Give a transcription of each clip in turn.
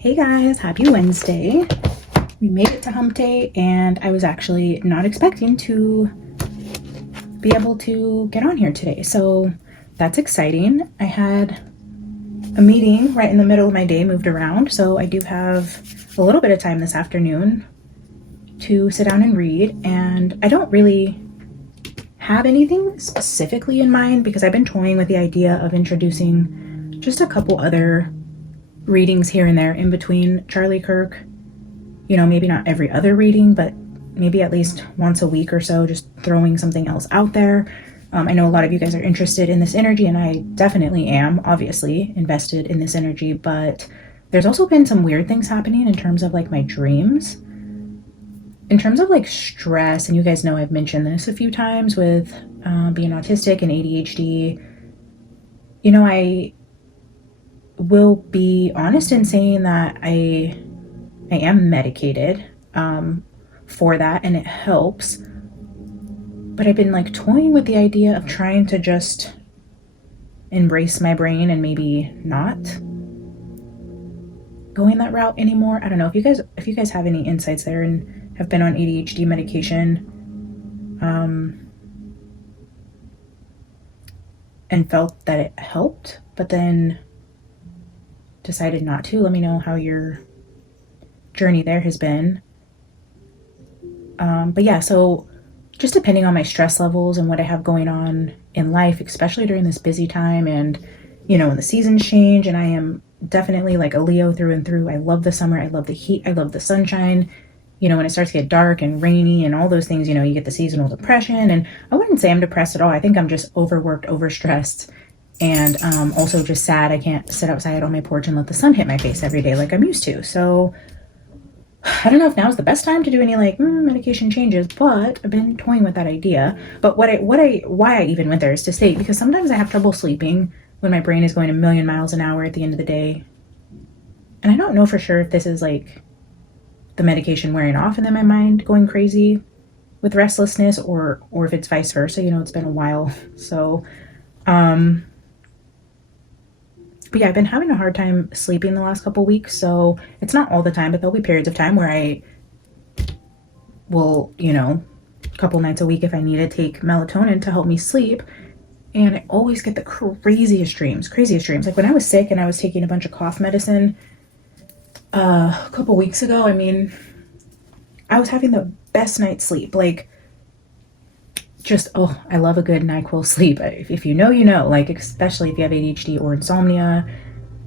Hey guys, happy Wednesday. We made it to hump day and I was actually not expecting to be able to get on here today. So that's exciting. I had a meeting right in the middle of my day, moved around. So I do have a little bit of time this afternoon to sit down and read. And I don't really have anything specifically in mind because I've been toying with the idea of introducing just a couple other readings here and there in between Charlie Kirk. You know, maybe not every other reading, but maybe at least once a week or so, just throwing something else out there. I know a lot of you guys are interested in this energy, and I definitely am, obviously, invested in this energy, but there's also been some weird things happening in terms of like my dreams. In terms of like stress, and you guys know I've mentioned this a few times with being autistic and ADHD, you know, I will be honest in saying that I am medicated for that, and it helps. But I've been like toying with the idea of trying to just embrace my brain and maybe not going that route anymore. I don't know if you guys have any insights there and have been on ADHD medication and felt that it helped, but then decided not to. Let me know how your journey there has been. But yeah, so just depending on my stress levels and what I have going on in life, especially during this busy time and, you know, when the seasons change, and I am definitely like a Leo through and through. I love the summer. I love the heat. I love the sunshine. You know, when it starts to get dark and rainy and all those things, you know, you get the seasonal depression. And I wouldn't say I'm depressed at all. I think I'm just overworked, overstressed, and also just sad. I can't sit outside on my porch and let the sun hit my face every day like I'm used to. So I don't know if now is the best time to do any like medication changes, but I've been toying with that idea. But why I even went there is to state, because sometimes I have trouble sleeping when my brain is going a million miles an hour at the end of the day. And I don't know for sure if this is like the medication wearing off and then my mind going crazy with restlessness, or if it's vice versa. You know, it's been a while. So but yeah, I've been having a hard time sleeping the last couple weeks. So it's not all the time, but there'll be periods of time where I will, you know, a couple nights a week if I need to take melatonin to help me sleep. And I always get the craziest dreams. Like when I was sick and I was taking a bunch of cough medicine a couple weeks ago, I mean, I was having the best night's sleep. Like, just, oh, I love a good NyQuil sleep. If you know, you know, like, especially if you have ADHD or insomnia,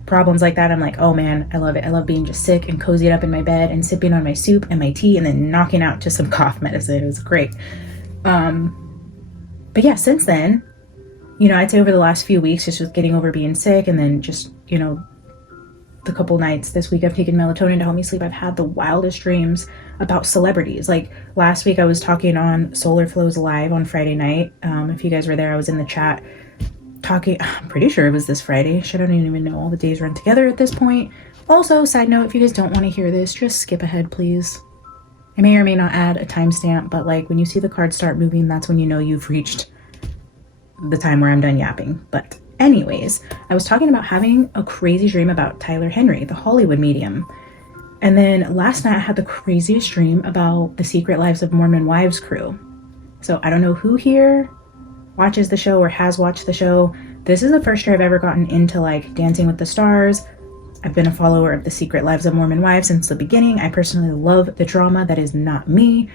problems like that, I'm like, oh man, I love it. I love being just sick and cozied up in my bed and sipping on my soup and my tea and then knocking out to some cough medicine. It was great. But yeah, since then, you know, I'd say over the last few weeks, just with getting over being sick and then just, you know, the couple nights this week I've taken melatonin to help me sleep, I've had the wildest dreams about celebrities. Like last week I was talking on Solar Flows Live on Friday night. If you guys were there, I was in the chat talking. I'm pretty sure it was this Friday. Shit, I don't even know. All the days run together at this point. Also, side note, if you guys don't want to hear this, just skip ahead, please. I may or may not add a timestamp, but like when you see the cards start moving, that's when you know you've reached the time where I'm done yapping. But anyways, I was talking about having a crazy dream about Tyler Henry, the Hollywood medium. And then last night I had the craziest dream about the Secret Lives of Mormon Wives crew. So I don't know who here watches the show or has watched the show. This is the first year I've ever gotten into like Dancing with the Stars. I've been a follower of the Secret Lives of Mormon Wives since the beginning. I personally love the drama. That is not me.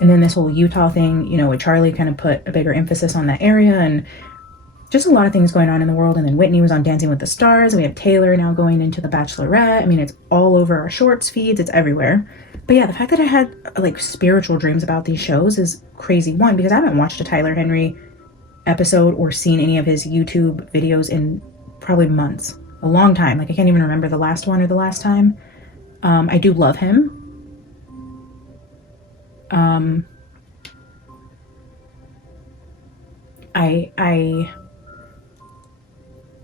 And then this whole Utah thing, you know, with Charlie kind of put a bigger emphasis on that area, and just a lot of things going on in the world. And then Whitney was on Dancing with the Stars. And we have Taylor now going into The Bachelorette. I mean, it's all over our shorts feeds. It's everywhere. But yeah, the fact that I had like spiritual dreams about these shows is crazy. One, because I haven't watched a Tyler Henry episode or seen any of his YouTube videos in probably months. A long time. Like I can't even remember the last one or the last time. I do love him. I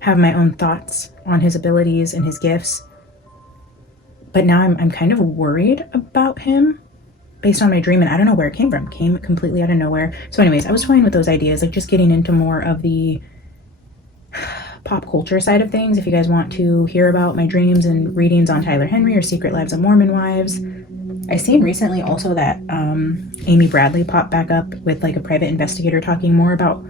have my own thoughts on his abilities and his gifts, but now I'm kind of worried about him based on my dream, and I don't know where it came from. It came completely out of nowhere. So anyways, I was toying with those ideas, like just getting into more of the pop culture side of things. If you guys want to hear about my dreams and readings on Tyler Henry or Secret Lives of Mormon Wives. I seen recently also that Amy Bradley popped back up with like a private investigator talking more about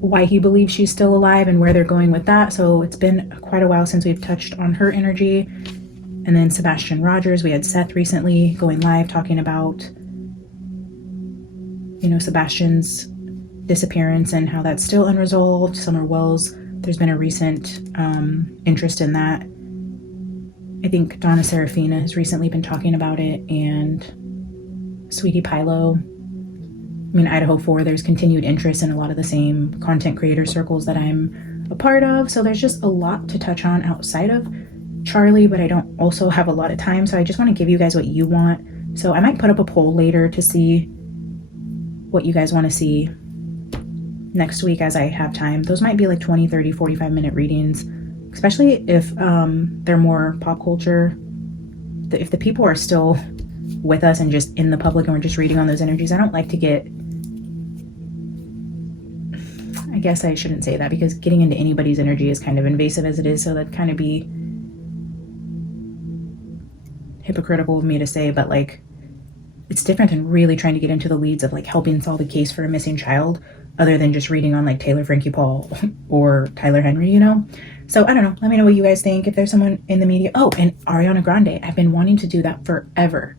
why he believes she's still alive and where they're going with that. So it's been quite a while since we've touched on her energy. And then Sebastian Rogers, we had Seth recently going live talking about, you know, Sebastian's disappearance and how that's still unresolved. Summer Wells, there's been a recent interest in that. I think Donna Serafina has recently been talking about it, and Sweetie Pilo. I mean, Idaho 4, there's continued interest in a lot of the same content creator circles that I'm a part of. So there's just a lot to touch on outside of Charlie, but I don't also have a lot of time. So I just want to give you guys what you want. So I might put up a poll later to see what you guys want to see next week as I have time. Those might be like 20, 30, 45-minute readings, especially if they're more pop culture. If the people are still with us and just in the public and we're just reading on those energies, I don't like to get, I guess I shouldn't say that, because getting into anybody's energy is kind of invasive as it is, so that'd kind of be hypocritical of me to say, but like, it's different than really trying to get into the weeds of like helping solve a case for a missing child, other than just reading on like Taylor Frankie Paul or Tyler Henry, you know? So I don't know. Let me know what you guys think. If there's someone in the media. Oh, and Ariana Grande. I've been wanting to do that forever.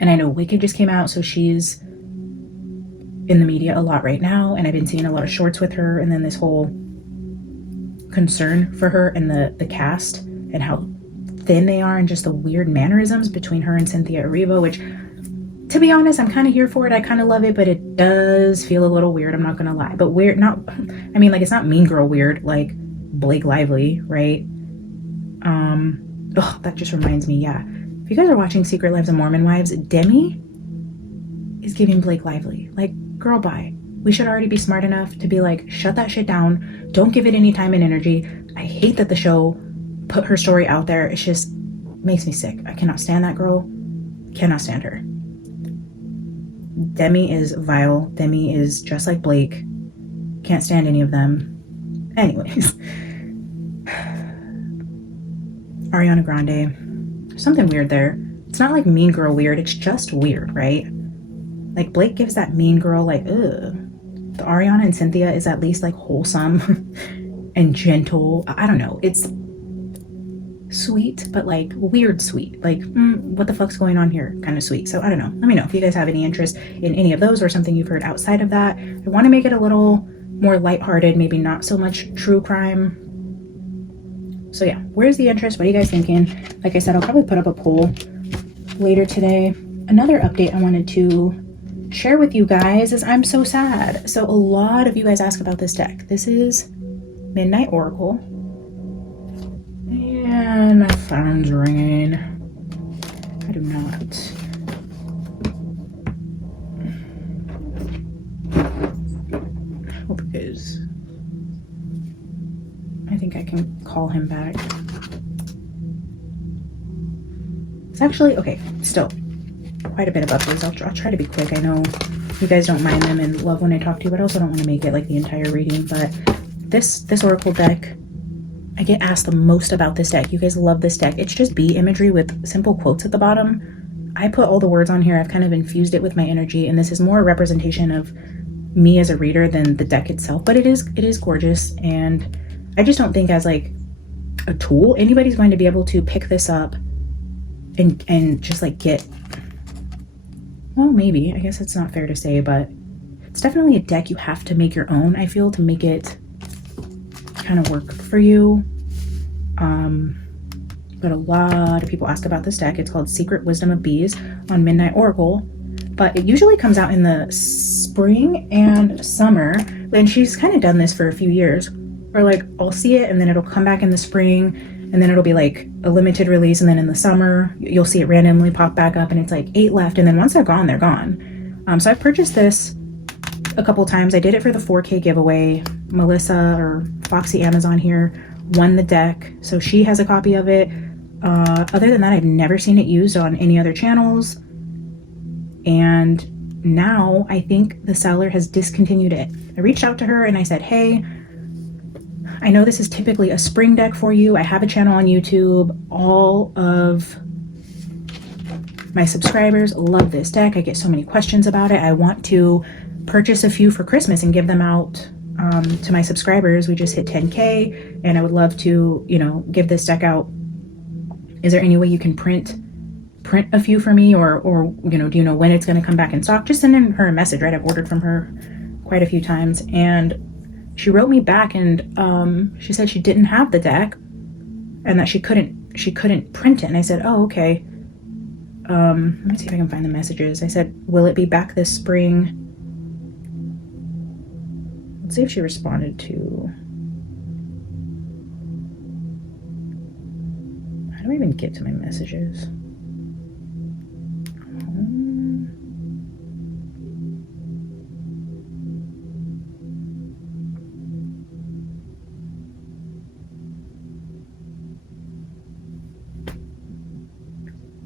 And I know Wicked just came out, so she's in the media a lot right now. And I've been seeing a lot of shorts with her. And then this whole concern for her and the cast and how thin they are and just the weird mannerisms between her and Cynthia Erivo, which, to be honest, I'm kind of here for it. I kind of love it, but it does feel a little weird. I'm not going to lie. But weird, not, I mean, like, it's not Mean Girl weird, like Blake Lively, right? Oh, that just reminds me, yeah. If you guys are watching Secret Lives of Mormon Wives, Demi is giving Blake Lively. Like, girl, bye. We should already be smart enough to be like, shut that shit down. Don't give it any time and energy. I hate that the show put her story out there. It just makes me sick. I cannot stand that girl. Cannot stand her. Demi is vile. Demi is just like Blake. Can't stand any of them. Anyways. Ariana Grande. Something weird there. It's not like Mean Girl weird. It's just weird, right? Like Blake gives that Mean Girl like, ugh. The Ariana and Cynthia is at least like wholesome and gentle. I don't know. It's sweet, but like weird sweet. Like, what the fuck's going on here? Kind of sweet. So I don't know. Let me know if you guys have any interest in any of those or something you've heard outside of that. I want to make it a little more lighthearted, maybe not so much true crime. So yeah, where's the interest? What are you guys thinking? Like I said, I'll probably put up a poll later today. Another update I wanted to share with you guys is I'm so sad. So a lot of you guys ask about this deck. This is Midnight Oracle. And my phone's ringing. I do not. Hope it is. I think I can call him back. It's actually, okay, still quite a bit of updates. I'll try to be quick. I know you guys don't mind them and love when I talk to you, but I also don't want to make it like the entire reading. But this Oracle deck, I get asked the most about this deck. You guys love this deck. It's just bee imagery with simple quotes at the bottom. I put all the words on here. I've kind of infused it with my energy, and this is more a representation of me as a reader than the deck itself, but it is gorgeous. And I just don't think as like a tool, anybody's going to be able to pick this up and just like get, well, maybe, I guess it's not fair to say, but it's definitely a deck you have to make your own, I feel, to make it kind of work for you. But a lot of people ask about this deck. It's called Secret Wisdom of Bees on Midnight Oracle, but it usually comes out in the spring and summer. And she's kind of done this for a few years, where like I'll see it and then it'll come back in the spring, and then it'll be like a limited release, and then in the summer you'll see it randomly pop back up, and it's like 8 left, and then once they're gone, they're gone. So I've purchased this a couple times. I did it for the 4K giveaway. Melissa or Foxy Amazon here won the deck, so she has a copy of it. Other than that, I've never seen it used on any other channels, and now I think the seller has discontinued it. I reached out to her and I said, hey, I know this is typically a spring deck for you. I have a channel on YouTube. All of my subscribers love this deck. I get so many questions about it. I want to purchase a few for Christmas and give them out to my subscribers. We just hit 10K and I would love to, you know, give this deck out. Is there any way you can print a few for me, or you know, do you know when it's going to come back in stock? Just send in her a message, right? I've ordered from her quite a few times, and she wrote me back and she said she didn't have the deck and that she couldn't print it. And I said, oh, okay. Let me see if I can find the messages. I said, will it be back this spring? Let's see if she responded to. How do I even get to my messages?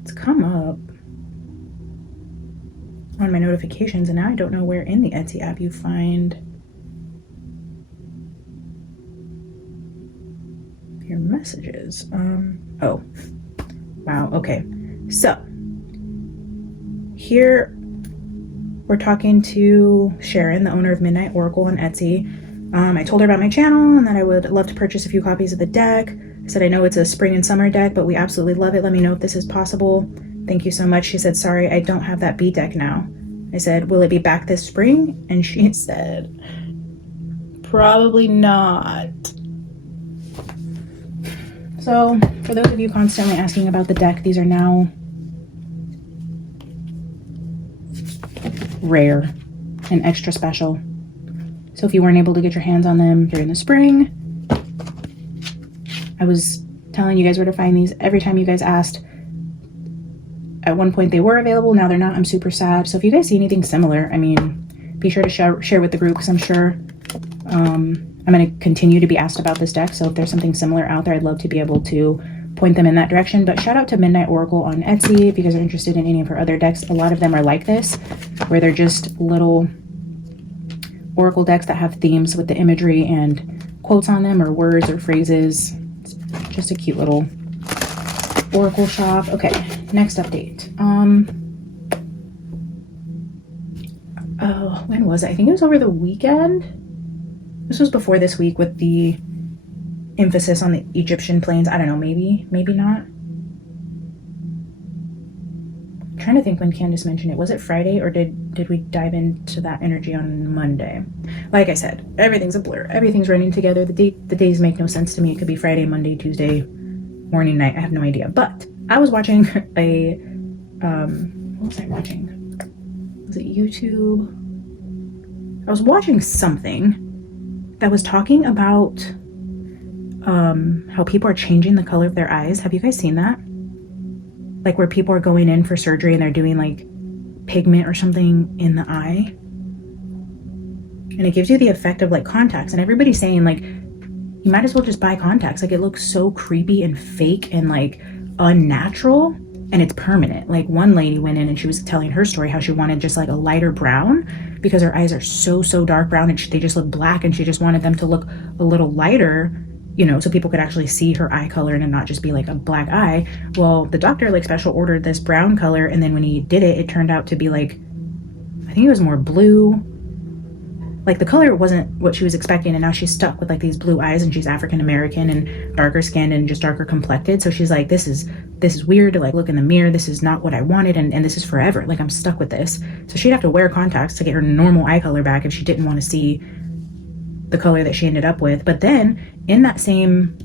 It's come up on my notifications, and now I don't know where in the Etsy app you find your messages. Oh, wow. Okay. So here we're talking to Sharon, the owner of Midnight Oracle on Etsy. I told her about my channel and that I would love to purchase a few copies of the deck. I said, I know it's a spring and summer deck, but we absolutely love it. Let me know if this is possible. Thank you so much. She said, sorry, I don't have that B deck now. I said, will it be back this spring? And she said, probably not. So for those of you constantly asking about the deck, these are now rare and extra special. So if you weren't able to get your hands on them during the spring, I was telling you guys where to find these every time you guys asked. At one point they were available, now they're not. I'm super sad. So if you guys see anything similar, I mean, be sure to share with the group, because I'm sure I'm going to continue to be asked about this deck. So if there's something similar out there, I'd love to be able to point them in that direction. But shout out to Midnight Oracle on Etsy if you guys are interested in any of her other decks. A lot of them are like this, where they're just little oracle decks that have themes with the imagery and quotes on them, or words or phrases. It's just a cute little oracle shop. Okay, next update. Oh, when was it? I think it was over the weekend. This was before this week with the emphasis on the Egyptian plains. I don't know, maybe not. I'm trying to think when Candace mentioned it. Was it Friday, or did we dive into that energy on Monday? Like I said, everything's a blur. Everything's running together. The days make no sense to me. It could be Friday, Monday, Tuesday, morning, night. I have no idea. But I was watching what was I watching? Was it YouTube? I was watching something that was talking about how people are changing the color of their eyes. Have you guys seen that? Like where people are going in for surgery and they're doing like pigment or something in the eye. And it gives you the effect of like contacts. And everybody's saying like, you might as well just buy contacts. Like it looks so creepy and fake and like unnatural, and it's permanent. Like one lady went in and she was telling her story how she wanted just like a lighter brown because her eyes are so dark brown and they just look black, and she just wanted them to look a little lighter, you know, so people could actually see her eye color and not just be like a black eye. Well, the doctor like special ordered this brown color, and then when he did it, it turned out to be like, I think it was more blue. Like the color wasn't what she was expecting, and now she's stuck with like these blue eyes, and she's African American and darker skinned and just darker complected. So she's like, this is weird to like look in the mirror. This is not what I wanted, and this is forever. Like I'm stuck with this. So she'd have to wear contacts to get her normal eye color back if she didn't want to see the color that she ended up with. But then in that same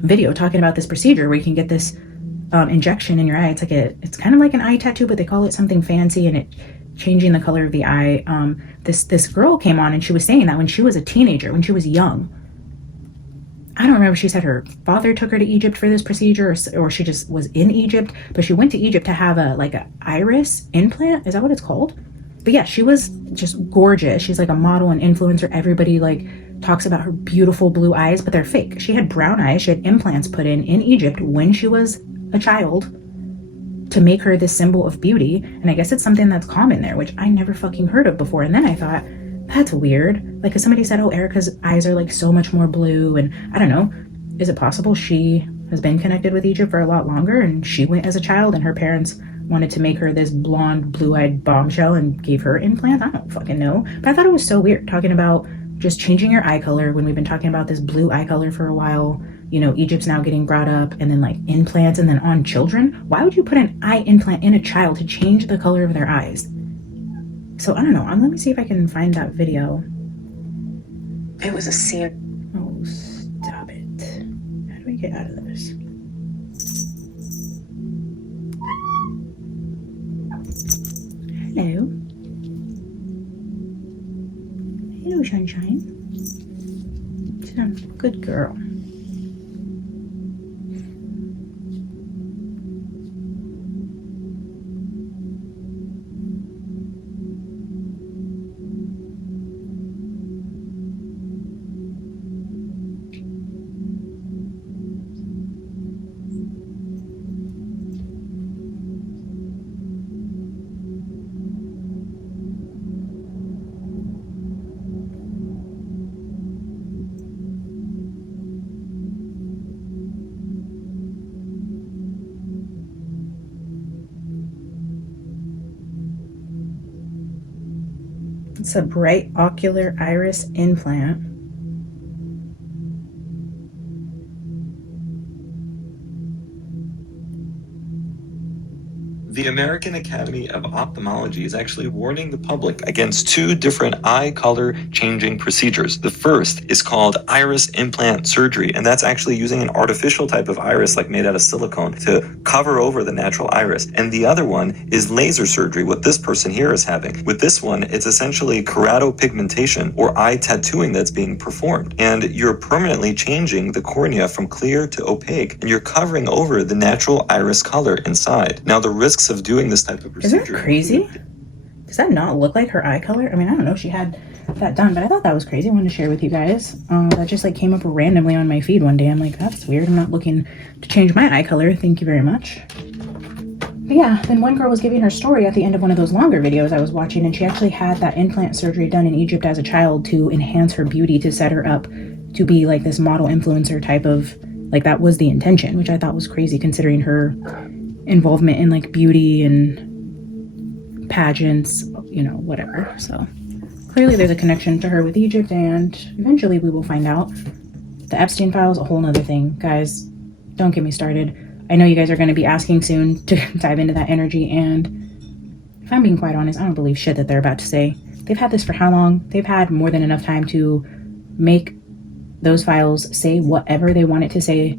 video talking about this procedure where you can get this injection in your eye, it's kind of like an eye tattoo, but they call it something fancy, and it changing the color of the eye. This girl came on and she was saying that when she was a teenager, when she was young, I don't remember, she said her father took her to Egypt for this procedure, or she just was in Egypt, but she went to Egypt to have a iris implant. Is that what it's called? But yeah, she was just gorgeous. She's like a model and influencer. Everybody like talks about her beautiful blue eyes, but they're fake. She had brown eyes. She had implants put in Egypt when she was a child to make her this symbol of beauty. And I guess it's something that's common there, which I never fucking heard of before. And then I thought, That's weird. Like, cause somebody said, oh, Erika's eyes are like so much more blue, and I don't know. Is it possible she has been connected with Egypt for a lot longer and she went as a child and her parents wanted to make her this blonde, blue-eyed bombshell and gave her implants? I don't fucking know. But I thought it was so weird talking about just changing your eye color when we've been talking about this blue eye color for a while. You know, Egypt's now getting brought up, and then like implants, and then on children. Why would you put an eye implant in a child to change the color of their eyes? So I don't know. Let me see if I can find that video. It was a scene. Oh, stop it. How do we get out of this? Hello. Hello, sunshine. Sit down. Good girl. It's a bright ocular iris implant. The American Academy of Ophthalmology is actually warning the public against two different eye color changing procedures. The first is called iris implant surgery, and that's actually using an artificial type of iris like made out of silicone to cover over the natural iris. And the other one is laser surgery, what this person here is having. With this one, it's essentially keratopigmentation or eye tattooing that's being performed. And you're permanently changing the cornea from clear to opaque, and you're covering over the natural iris color inside. Now, the risks of doing this type of procedure. Isn't that crazy? Does that not look like her eye color? I mean, I don't know. She had that done, but I thought that was crazy. I wanted to share with you guys. That just like came up randomly on my feed one day. I'm like, that's weird. I'm not looking to change my eye color. Thank you very much. But yeah, then one girl was giving her story at the end of one of those longer videos I was watching, and she actually had that implant surgery done in Egypt as a child to enhance her beauty, to set her up to be like this model influencer type of, like, that was the intention, which I thought was crazy considering her involvement in like beauty and pageants, you know, whatever. So clearly there's a connection to her with Egypt, and eventually we will find out. The Epstein files, a whole nother thing. Guys, don't get me started. I know you guys are going to be asking soon to dive into that energy, and if I'm being quite honest, I don't believe shit that they're about to say. They've had this for how long? They've had more than enough time to make those files say whatever they want it to say.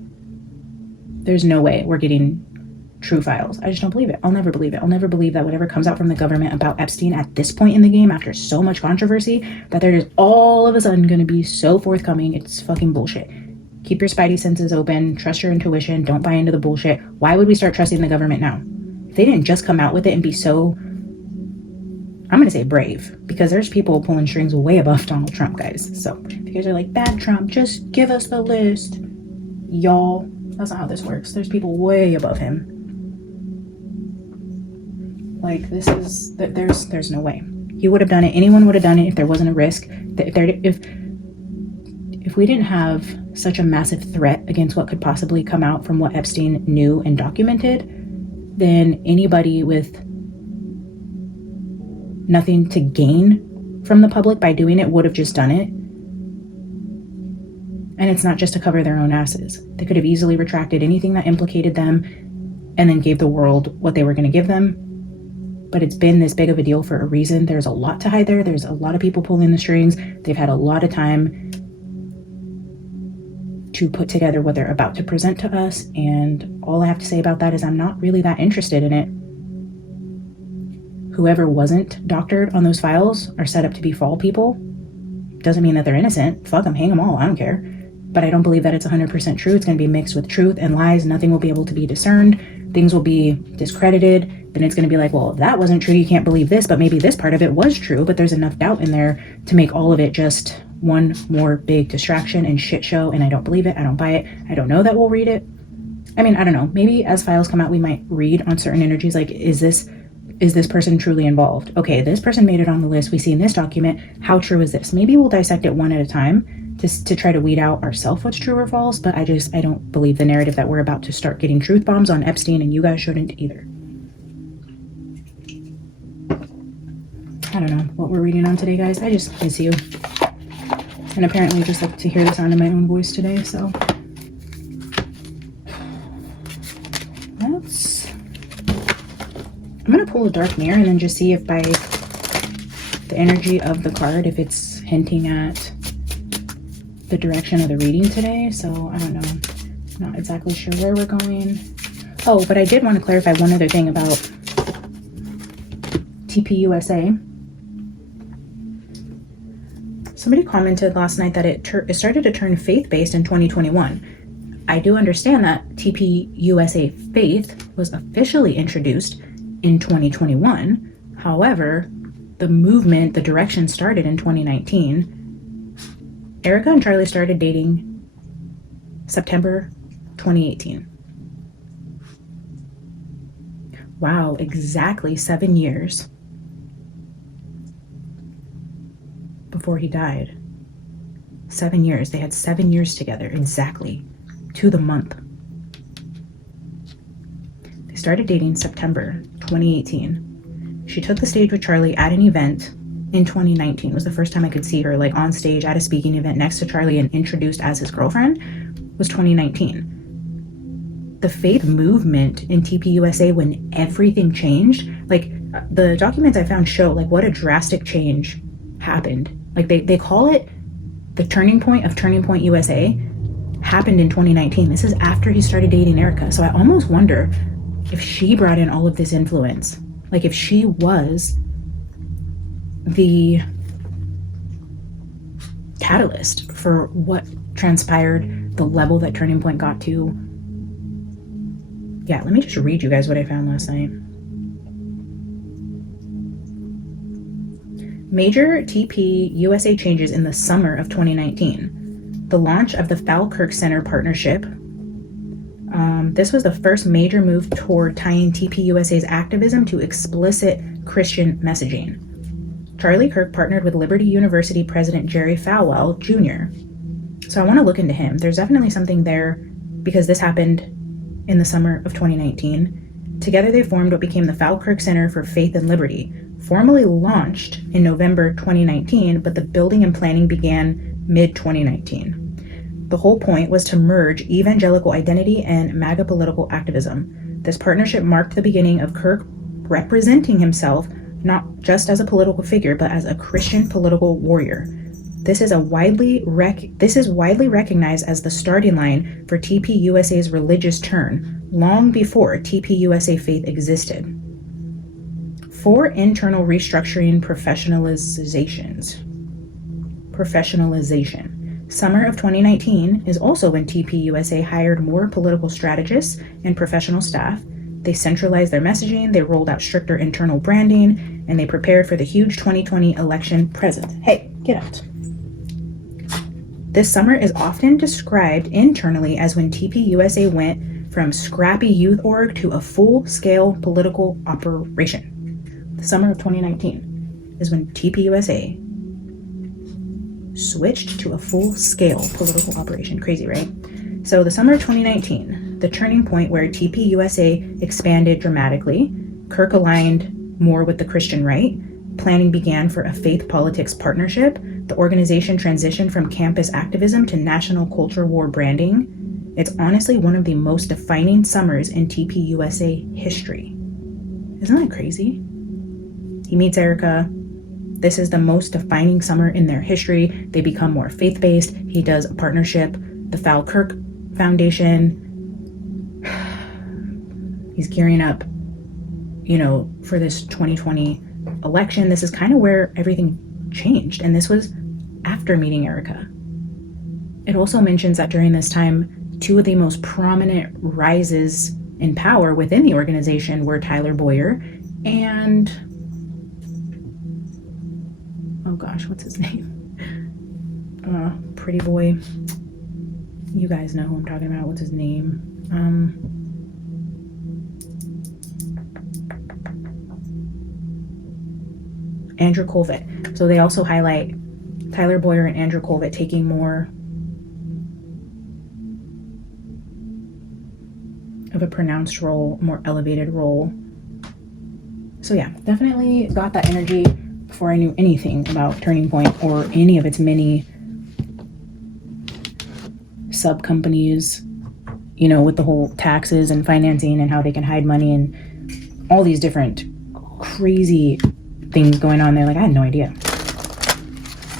There's no way we're getting true files. I just don't believe it. I'll never believe it. I'll never believe that whatever comes out from the government about Epstein at this point in the game, after so much controversy, that they're just all of a sudden going to be so forthcoming. It's fucking bullshit. Keep your spidey senses open. Trust your intuition. Don't buy into the bullshit. Why would we start trusting the government now? If they didn't just come out with it and be so, I'm going to say brave, because there's people pulling strings way above Donald Trump, guys. So if you guys are like, bad Trump, just give us the list. Y'all, that's not how this works. There's people way above him. Like, this is, there's no way. He would have done it. Anyone would have done it if there wasn't a risk. If we didn't have such a massive threat against what could possibly come out from what Epstein knew and documented, then anybody with nothing to gain from the public by doing it would have just done it. And it's not just to cover their own asses. They could have easily retracted anything that implicated them and then gave the world what they were going to give them. But it's been this big of a deal for a reason. There's a lot to hide there. There's a lot of people pulling the strings. They've had a lot of time to put together what they're about to present to us. And all I have to say about that is I'm not really that interested in it. Whoever wasn't doctored on those files are set up to be fall people. Doesn't mean that they're innocent. Fuck them, hang them all, I don't care. But I don't believe that it's 100% true. It's going to be mixed with truth and lies. Nothing will be able to be discerned. Things will be discredited. Then it's going to be like, well, if that wasn't true, you can't believe this, but maybe this part of it was true, but there's enough doubt in there to make all of it just one more big distraction and shit show. And I don't believe it. I don't buy it. I don't know that we'll read it. I mean, I don't know. Maybe as files come out, we might read on certain energies. Like, is this is this person truly involved? Okay, this person made it on the list. We see in this document. How true is this? Maybe we'll dissect it one at a time just to try to weed out ourselves what's true or false. But I don't believe the narrative that we're about to start getting truth bombs on Epstein, and you guys shouldn't either. I don't know what we're reading on today, guys. I just miss you. And apparently just like to hear the sound of my own voice today, so. I'm going to pull a dark mirror and then just see if by the energy of the card, if it's hinting at the direction of the reading today. So I don't know. Not exactly sure where we're going. Oh, but I did want to clarify one other thing about TPUSA. Somebody commented last night that it started to turn faith-based in 2021. I do understand that TPUSA faith was officially introduced in 2021. However, the movement, the direction started in 2019. Erika and Charlie started dating September 2018. Wow, exactly 7 years before he died. 7 years. They had 7 years together, exactly, to the month. They started dating September 2018. She took the stage with Charlie at an event in 2019. It was the first time I could see her like on stage at a speaking event next to Charlie and introduced as his girlfriend was 2019. The faith movement in TPUSA, when everything changed, like the documents I found show like what a drastic change happened. Like they call it the turning point of Turning Point USA happened in 2019. This is after he started dating Erika. So I almost wonder if she brought in all of this influence. Like if she was the catalyst for what transpired, the level that Turning Point got to. Yeah, let me just read you guys what I found last night. Major TPUSA changes in the summer of 2019. The launch of the Falkirk Center partnership. This was the first major move toward tying TPUSA's activism to explicit Christian messaging. Charlie Kirk partnered with Liberty University President Jerry Falwell Jr. So I want to look into him. There's definitely something there because this happened in the summer of 2019. Together they formed what became the Falkirk Center for Faith and Liberty, formally launched in November 2019, but the building and planning began mid-2019. The whole point was to merge evangelical identity and MAGA political activism. This partnership marked the beginning of Kirk representing himself not just as a political figure, but as a Christian political warrior. This is widely recognized as the starting line for TPUSA's religious turn, long before TPUSA faith existed. 4 internal restructuring professionalization. Summer of 2019 is also when TPUSA hired more political strategists and professional staff. They centralized their messaging, they rolled out stricter internal branding, and they prepared for the huge 2020 election present. Hey, get out. This summer is often described internally as when TPUSA went from scrappy youth org to a full-scale political operation. The summer of 2019 is when TPUSA switched to a full-scale political operation. Crazy, right? So the summer of 2019, the turning point where TPUSA expanded dramatically, Kirk aligned more with the Christian right, planning began for a faith politics partnership, the organization transitioned from campus activism to national culture war branding. It's honestly one of the most defining summers in TPUSA history. Isn't that crazy? He meets Erika. This is the most defining summer in their history. They become more faith-based. He does a partnership, the Falkirk Foundation. He's gearing up, for this 2020 election. This is kind of where everything changed, and this was after meeting Erika. It also mentions that during this time, 2 of the most prominent rises in power within the organization were Tyler Boyer and oh gosh, what's his name? Pretty boy. You guys know who I'm talking about. What's his name? Andrew Colvett. So they also highlight Tyler Boyer and Andrew Colvett taking more of a pronounced role, more elevated role. So yeah, definitely got that energy before I knew anything about Turning Point or any of its many sub companies, you know, with the whole taxes and financing and how they can hide money and all these different crazy things going on there. Like, I had no idea.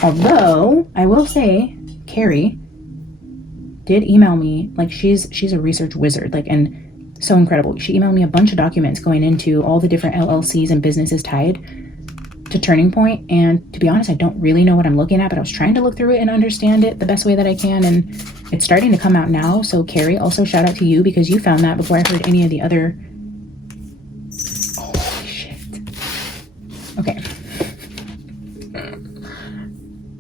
Although I will say Carrie did email me, like she's a research wizard, like, and so incredible. She emailed me a bunch of documents going into all the different LLCs and businesses tied to Turning Point. And to be honest, I don't really know what I'm looking at, but I was trying to look through it and understand it the best way that I can. And it's starting to come out now. So Carrie, also shout out to you because you found that before I heard any of the other. Holy shit. Okay.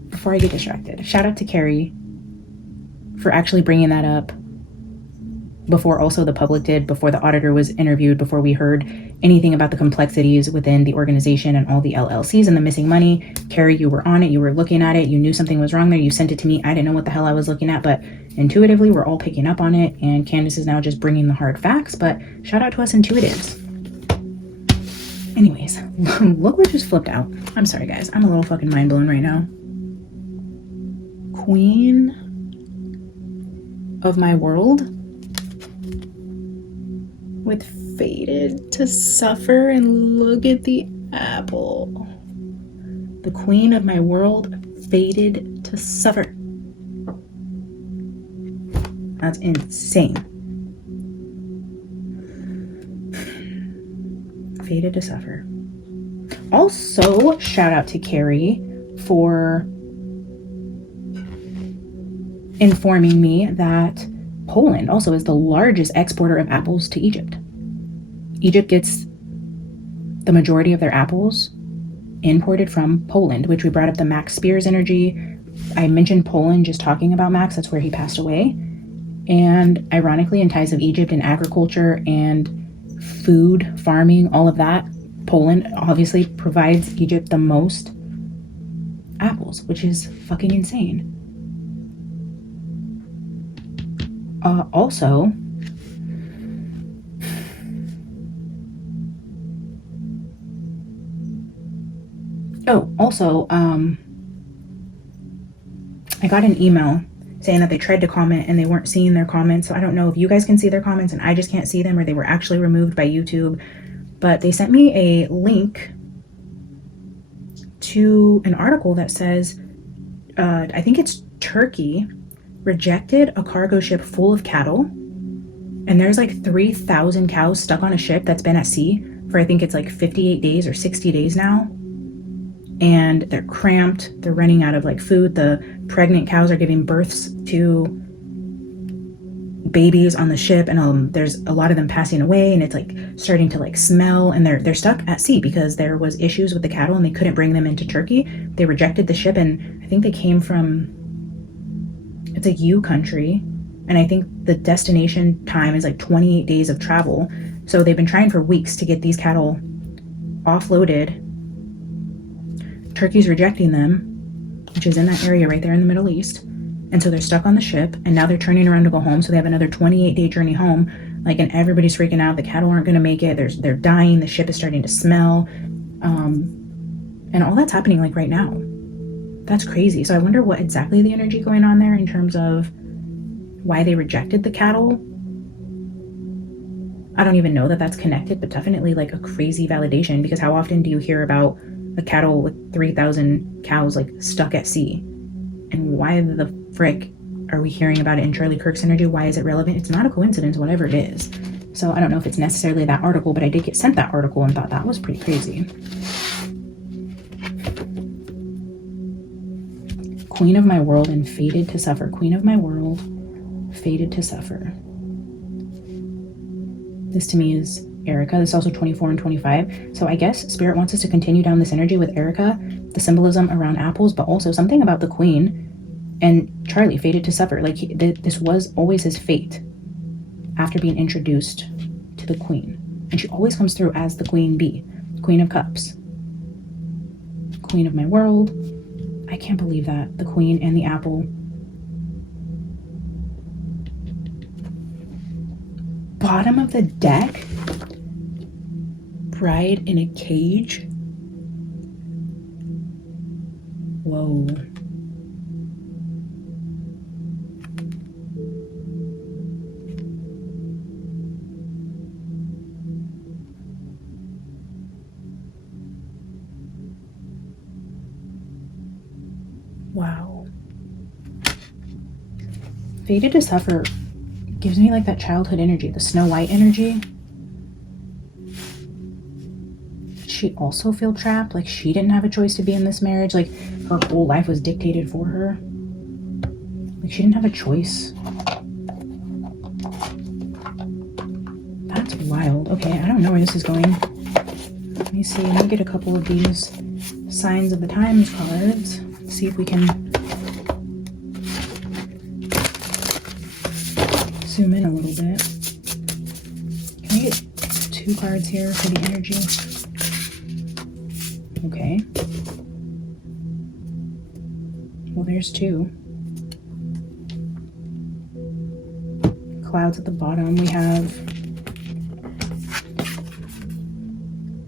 Before I get distracted, shout out to Carrie for actually bringing that up before also the public did, before the auditor was interviewed, before we heard anything about the complexities within the organization and all the LLCs and the missing money. Carrie, you were on it, you were looking at it, you knew something was wrong there, you sent it to me. I didn't know what the hell I was looking at, but intuitively we're all picking up on it, and Candace is now just bringing the hard facts, but shout out to us intuitives. Anyways, look what just flipped out. I'm sorry guys, I'm a little fucking mind blown right now. Queen of my world with fated to suffer, and look at the apple. The queen of my world fated to suffer. That's insane. Fated to suffer. Also, shout out to Carrie for informing me that Poland also is the largest exporter of apples to Egypt. Egypt gets the majority of their apples imported from Poland, which we brought up the Max Spears energy. I mentioned Poland just talking about Max. That's where he passed away. And ironically, in ties of Egypt and agriculture and food, farming, all of that, Poland obviously provides Egypt the most apples, which is fucking insane. Also, I got an email saying that they tried to comment and they weren't seeing their comments. So I don't know if you guys can see their comments and I just can't see them, or they were actually removed by YouTube. But they sent me a link to an article that says, I think it's Turkey rejected a cargo ship full of cattle, and there's like 3,000 cows stuck on a ship that's been at sea for, I think it's like 58 days or 60 days now. And they're cramped, they're running out of like food. The pregnant cows are giving births to babies on the ship, and there's a lot of them passing away, and it's like starting to like smell, and they're stuck at sea because there was issues with the cattle and they couldn't bring them into Turkey. They rejected the ship, and I think they came from, it's a U country, and I think the destination time is like 28 days of travel. So they've been trying for weeks to get these cattle offloaded. Turkey's rejecting them, which is in that area right there in the Middle East. And so they're stuck on the ship, and now they're turning around to go home. So they have another 28-day journey home. Like, and everybody's freaking out. The cattle aren't going to make it. They're dying. The ship is starting to smell. And all that's happening like right now. That's crazy. So I wonder what exactly the energy going on there in terms of why they rejected the cattle. I don't even know that that's connected, but definitely like a crazy validation, because how often do you hear about a cattle with 3,000 cows like stuck at sea? And why the frick are we hearing about it in Charlie Kirk's energy? Why is it relevant? It's not a coincidence, whatever it is. So I don't know if it's necessarily that article, but I did get sent that article and thought that was pretty crazy. Queen of my world and fated to suffer. Queen of my world, fated to suffer. This to me is Erika. This is also 24 and 25. So I guess Spirit wants us to continue down this energy with Erika, the symbolism around apples, but also something about the Queen and Charlie, fated to suffer. Like this was always his fate after being introduced to the Queen. And she always comes through as the Queen Bee, Queen of Cups. queen of my world. I can't believe that. The queen and the apple. Bottom of the deck? Bride in a cage? Whoa. Wow. Fated to Suffer gives me like that childhood energy, the Snow White energy. She also feel trapped, like she didn't have a choice to be in this marriage, like her whole life was dictated for her. Like she didn't have a choice. That's wild. Okay, I don't know where this is going. Let me see. Let me get a couple of these Signs of the Times cards. See if we can zoom in a little bit. Can I get 2 cards here for the energy? Okay. Well, there's 2. Clouds at the bottom. We have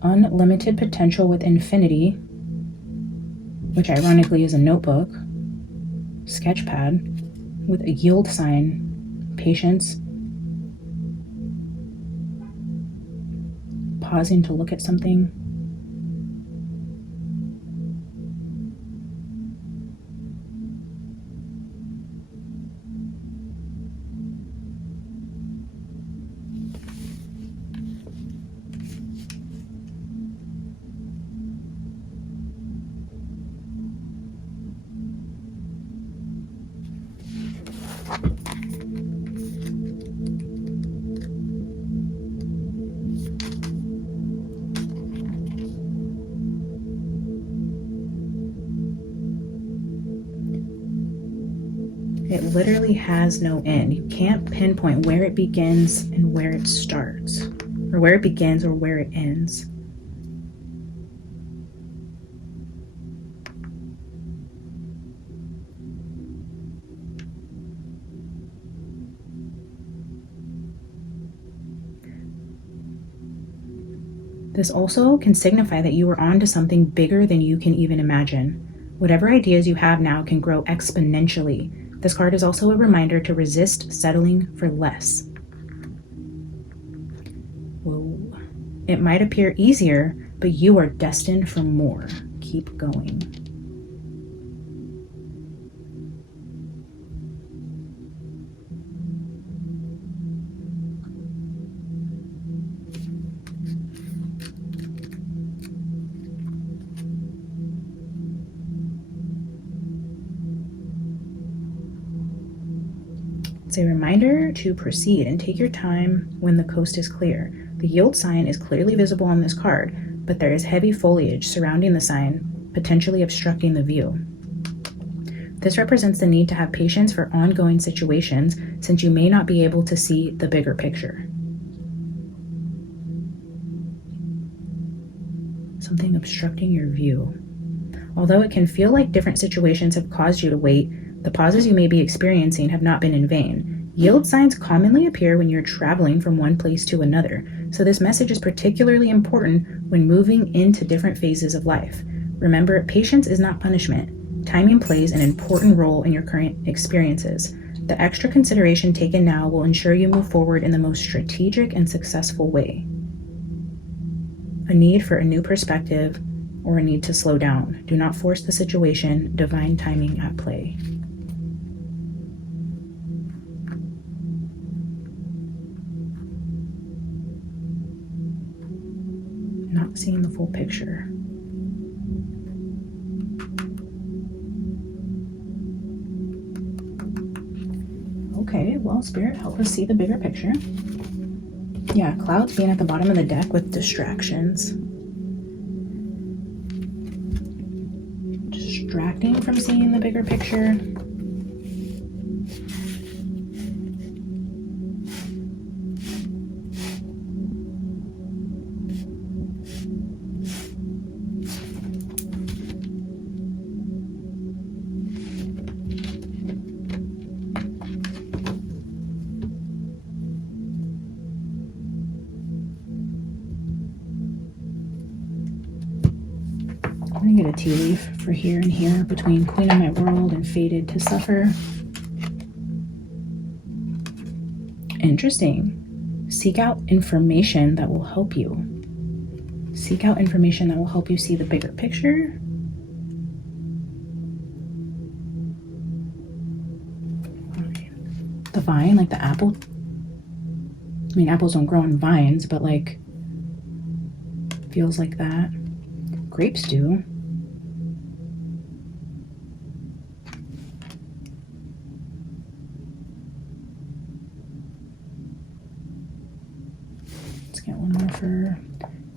unlimited potential with infinity, which ironically is a notebook, sketch pad with a yield sign, patience, pausing to look at something. It literally has no end. You can't pinpoint where it begins and where it starts, or where it begins or where it ends. This also can signify that you are on to something bigger than you can even imagine. Whatever ideas you have now can grow exponentially. This card is also a reminder to resist settling for less. Whoa. It might appear easier, but you are destined for more. Keep going. It's a reminder to proceed and take your time when the coast is clear. The yield sign is clearly visible on this card, but there is heavy foliage surrounding the sign, potentially obstructing the view. This represents the need to have patience for ongoing situations, since you may not be able to see the bigger picture. Something obstructing your view. Although it can feel like different situations have caused you to wait, the pauses you may be experiencing have not been in vain. Yield signs commonly appear when you're traveling from one place to another, so this message is particularly important when moving into different phases of life. Remember, patience is not punishment. Timing plays an important role in your current experiences. The extra consideration taken now will ensure you move forward in the most strategic and successful way. A need for a new perspective or a need to slow down. Do not force the situation. Divine timing at play. Not seeing the full picture. Okay, well, Spirit, help us see the bigger picture. Yeah, clouds being at the bottom of the deck with distractions. Distracting from seeing the bigger picture. Let me get a tea leaf for here and here between Queen of My World and Fated to Suffer. Interesting. Seek out information that will help you. Seek out information that will help you see the bigger picture. The vine, like the apple. I mean, apples don't grow on vines, but like, feels like that. Grapes do. Let's get one more for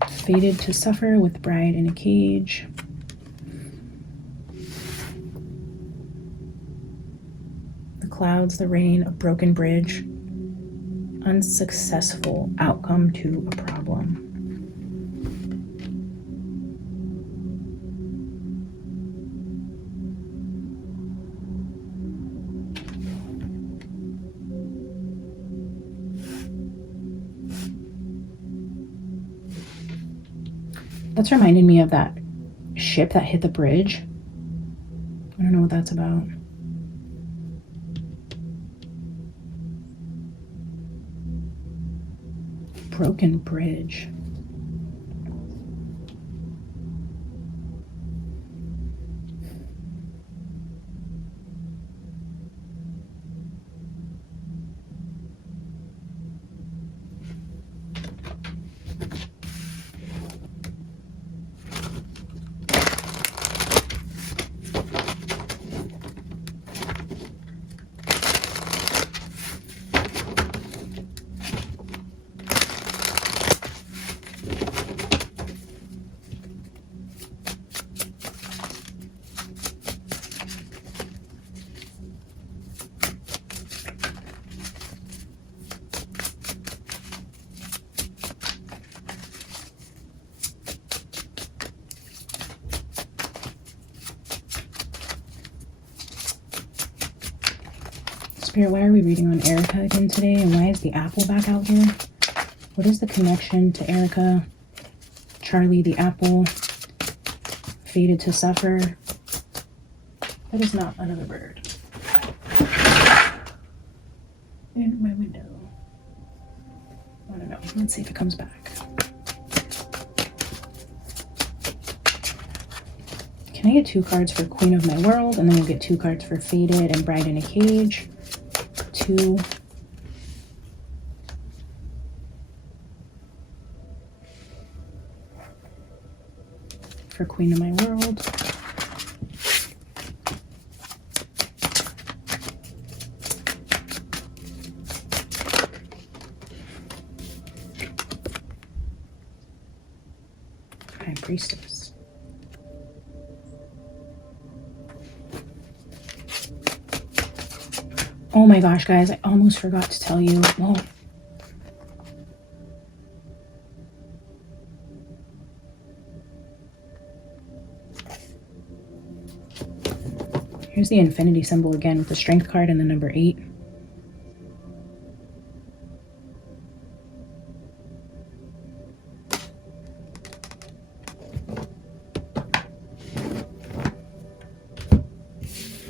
Fated to Suffer with Bride in a Cage. The clouds, the rain, a broken bridge. Unsuccessful outcome to a problem. That's reminding me of that ship that hit the bridge. I don't know what that's about. Broken bridge. Spirit, why are we reading on Erika again today? And why is the apple back out here? What is the connection to Erika? Charlie the apple. Fated to Suffer. That is not another bird. In my window. I don't know. Let's see if it comes back. Can I get 2 cards for Queen of My World? And then we'll get 2 cards for Fated and Bride in a Cage. 2. For Queen of My World. High Priestess. Oh my gosh, guys, I almost forgot to tell you. Whoa. Here's the infinity symbol again with the strength card and the number 8.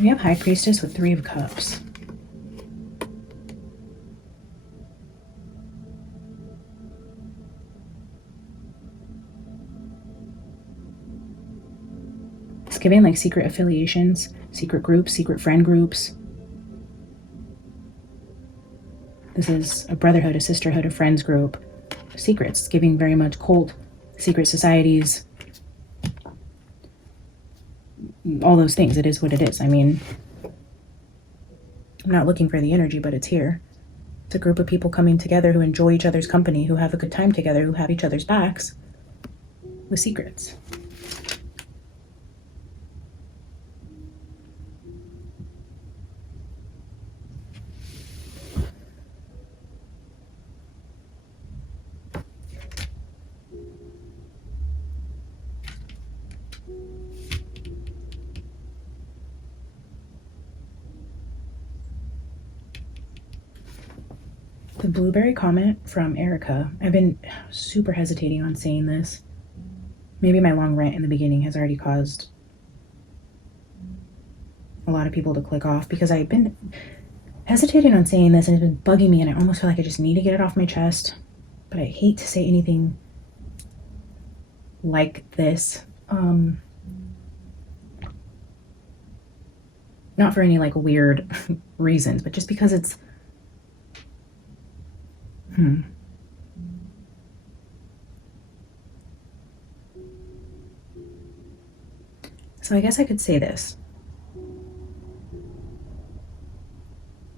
We have High Priestess with 3 of Cups. It's giving like secret affiliations, secret groups, secret friend groups. This is a brotherhood, a sisterhood, a friends group. Secrets. It's giving very much cult, secret societies. All those things. It is what it is. I mean, I'm not looking for the energy, but it's here. It's a group of people coming together who enjoy each other's company, who have a good time together, who have each other's backs with secrets. The blueberry comment from Erika. I've been super hesitating on saying this. Maybe my long rant in the beginning has already caused a lot of people to click off, because I've been hesitating on saying this and it's been bugging me, and I almost feel like I just need to get it off my chest. But I hate to say anything like this. Not for any like weird reasons, but just because it's So I guess I could say this.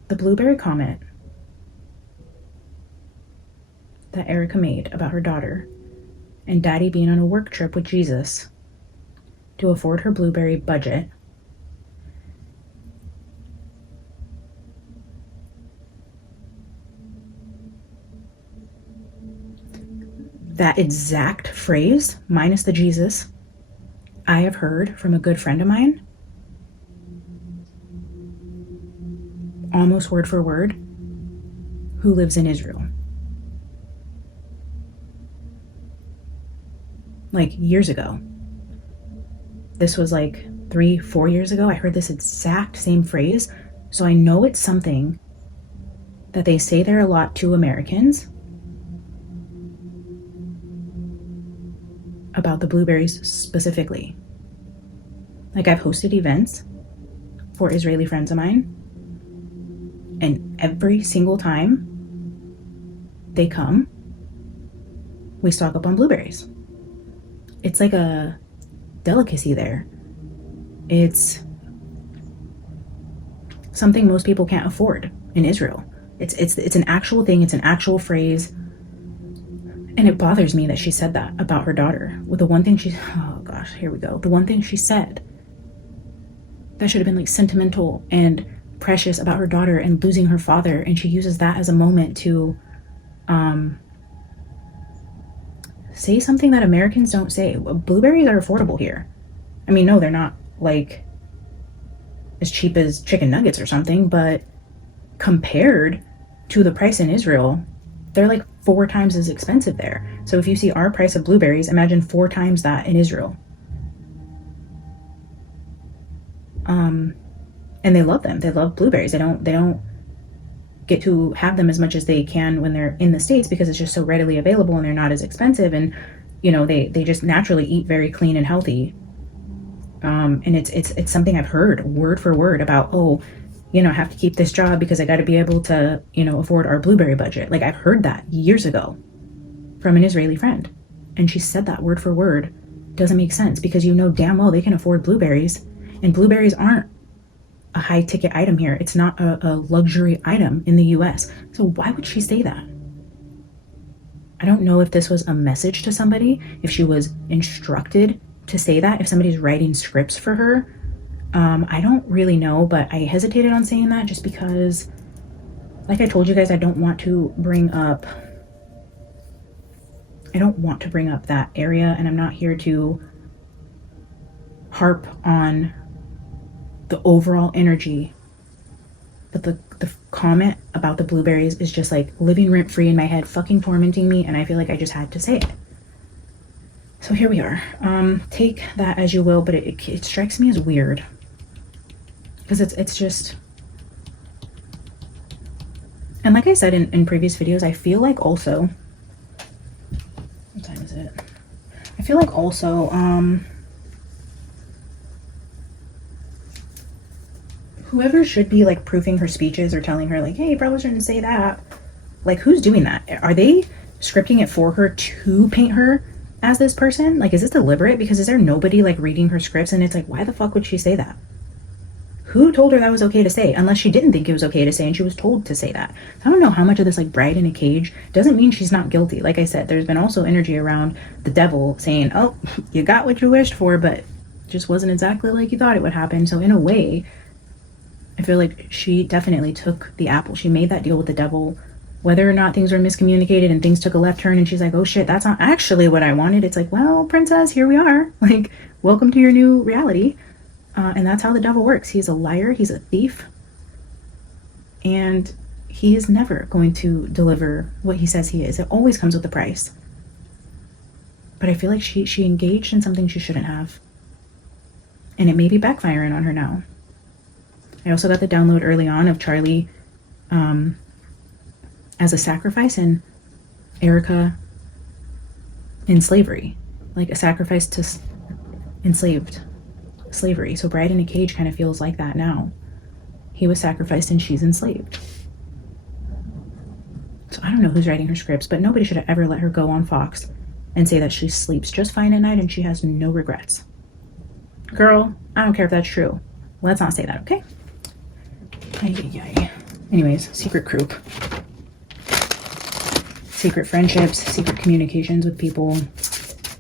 The blueberry comment that Erika made about her daughter and daddy being on a work trip with Jesus to afford her blueberry budget that exact phrase, minus the Jesus, I have heard from a good friend of mine, almost word for word, who lives in Israel. Like years ago. This was like 3-4 years ago. I heard this exact same phrase. So I know it's something that they say there a lot to Americans about the blueberries specifically. Like, I've hosted events for Israeli friends of mine, and every single time they come, we stock up on blueberries. It's like a delicacy there. It's something most people can't afford in Israel. It's an actual thing. It's an actual phrase. And it bothers me that she said that about her daughter. With the one thing oh gosh, here we go. The one thing she said that should have been like sentimental and precious about her daughter and losing her father, and she uses that as a moment to say something that Americans don't say. Blueberries are affordable here. I mean, no, they're not like as cheap as chicken nuggets or something, but compared to the price in Israel, they're like 4 times as expensive there. So if you see our price of blueberries, imagine 4 times that in Israel. And they love them. They love blueberries. They don't get to have them as much as they can when they're in the States, because it's just so readily available and they're not as expensive. And, you know, they just naturally eat very clean and healthy. And it's something I've heard word for word about, oh, you know, I have to keep this job because I got to be able to, you know, afford our blueberry budget. Like, I've heard that years ago from an Israeli friend. And she said that word for word. Doesn't make sense, because you know damn well they can afford blueberries. And blueberries aren't a high ticket item here. It's not a luxury item in the US. So why would she say that? I don't know if this was a message to somebody, if she was instructed to say that, if somebody's writing scripts for her. I don't really know, but I hesitated on saying that just because, like I told you guys, I don't want to bring up that area, and I'm not here to harp on the overall energy. But the comment about the blueberries is just like living rent free in my head, fucking tormenting me, and I feel like I just had to say it. So here we are. Take that as you will, but it strikes me as weird. Because it's just, and like I said in previous videos, I feel like also, what time is it? I feel like also, whoever should be like proofing her speeches or telling her like, hey, you probably shouldn't say that. Like, who's doing that? Are they scripting it for her to paint her as this person? Like, is this deliberate? Because is there nobody like reading her scripts and it's like, why the fuck would she say that? Who told her that was okay to say? Unless she didn't think it was okay to say and she was told to say that. I don't know how much of this like bride in a cage doesn't mean she's not guilty. Like I said, there's been also energy around the devil saying, oh, you got what you wished for, but it just wasn't exactly like you thought it would happen. So in a way, I feel like she definitely took the apple. She made that deal with the devil. Whether or not things were miscommunicated and things took a left turn and she's like, oh shit, that's not actually what I wanted. It's like, well, princess, here we are. Like, welcome to your new reality. And that's how the devil works. He's a liar. He's a thief. And he is never going to deliver what he says he is. It always comes with a price. But I feel like she engaged in something she shouldn't have. And it may be backfiring on her now. I also got the download early on of Charlie as a sacrifice and Erika in slavery. Like a sacrifice to enslaved slavery. So Bride in a Cage kind of feels like that now. He was sacrificed and she's enslaved. So I don't know who's writing her scripts, but nobody should have ever let her go on Fox and say that she sleeps just fine at night and she has no regrets. Girl, I don't care if that's true. Let's not say that, okay? Ay. Anyways, secret group. Secret friendships, secret communications with people,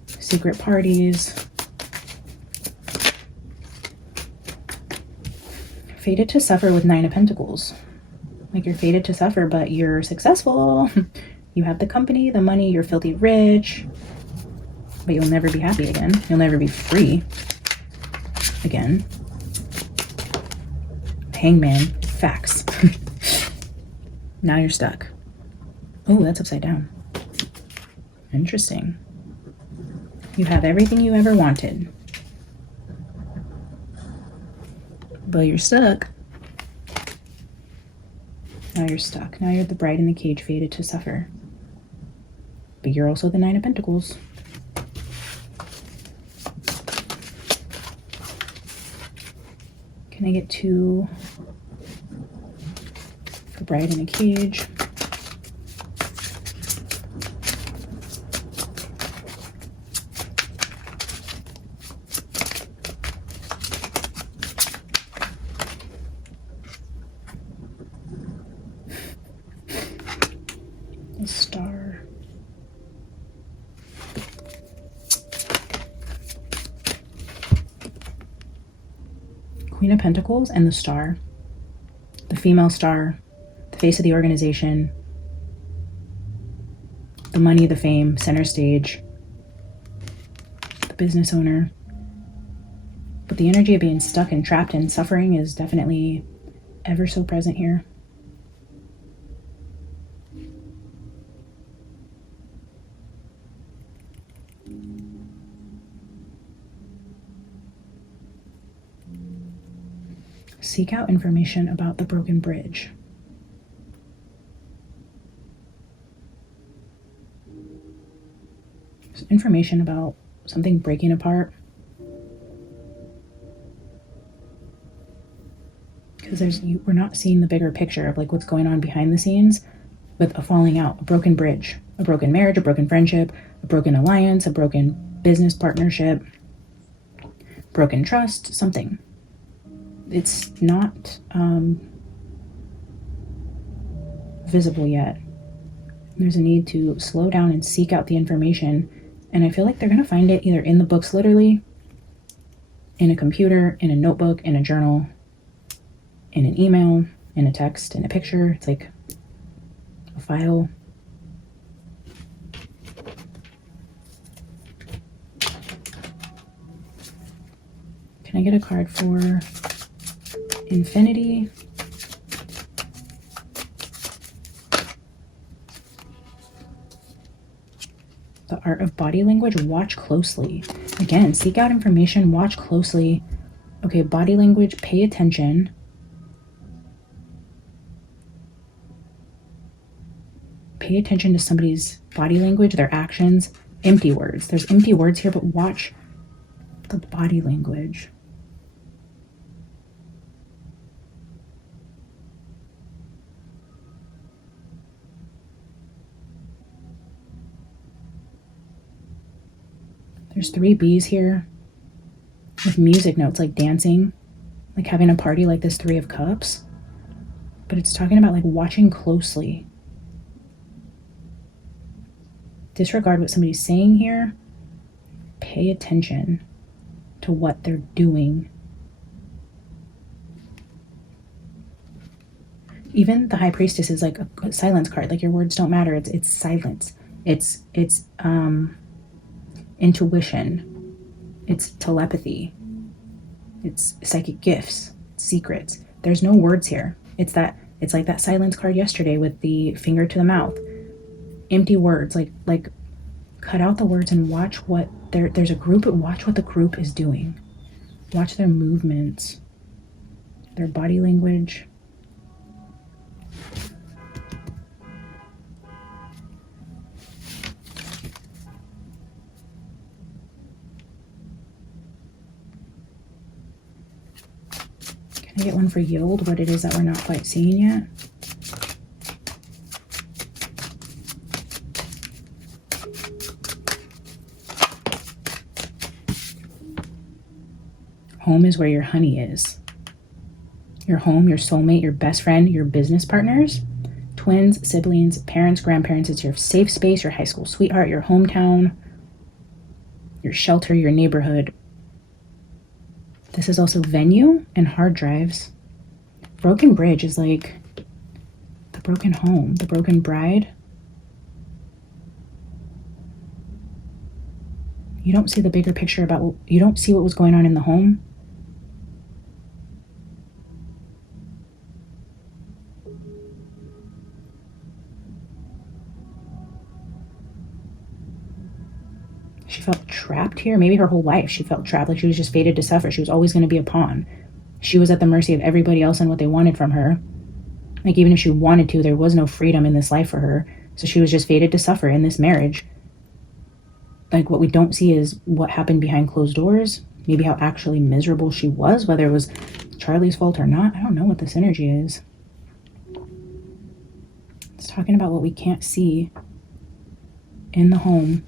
secret parties. Fated to suffer with 9 of Pentacles. Like you're fated to suffer, but you're successful. You have the company, the money, you're filthy rich. But you'll never be happy again. You'll never be free again. Hangman. Facts. Now you're stuck. Oh, that's upside down. Interesting. You have everything you ever wanted. But you're stuck. Now you're stuck. Now you're the bride in the cage, fated to suffer. But you're also the 9 of Pentacles. Can I get 2 for bride in a cage? The Star. Queen of Pentacles and the Star. The female star, the face of the organization, the money, the fame, center stage, the business owner. But the energy of being stuck and trapped and suffering is definitely ever so present here. Seek out information about the broken bridge. There's information about something breaking apart. Because we're not seeing the bigger picture of like what's going on behind the scenes with a falling out, a broken bridge, a broken marriage, a broken friendship, a broken alliance, a broken business partnership, broken trust, something. It's not visible yet. There's a need to slow down and seek out the information. And I feel like they're going to find it either in the books, literally, in a computer, in a notebook, in a journal, in an email, in a text, in a picture. It's like a file. Can I get a card for Infinity? The art of body language. Watch closely. Again, seek out information. Watch closely. Okay, body language. Pay attention. Pay attention to somebody's body language, their actions. Empty words. There's empty words here, but watch the body language. There's 3 bees here with music notes, like dancing, like having a party, like this 3 of Cups. But it's talking about like watching closely. Disregard what somebody's saying here. Pay attention to what they're doing. Even the High Priestess is like a silence card. Like your words don't matter. It's silence. It's intuition. It's telepathy. It's psychic gifts, secrets. There's no words here. It's like that silence card yesterday with the finger to the mouth. Empty words, like cut out the words and watch what there's a group. Watch what the group is doing. Watch their movements, their body language. Can I get one for yield? What it is that we're not quite seeing yet? Home is where your honey is. Your home, your soulmate, your best friend, your business partners, twins, siblings, parents, grandparents. It's your safe space, your high school sweetheart, your hometown, your shelter, your neighborhood. This is also venue and hard drives. Broken bridge is like the broken home, the broken bride. You don't see the bigger picture about, you don't see what was going on in the home. She felt trapped here. Maybe her whole life she felt trapped, like she was just fated to suffer. She was always going to be a pawn. She was at the mercy of everybody else and what they wanted from her. Like even if she wanted to, there was no freedom in this life for her. So she was just fated to suffer in this marriage. Like what we don't see is what happened behind closed doors. Maybe how actually miserable she was, whether it was Charlie's fault or not. I don't know what this energy is. It's talking about what we can't see in the home.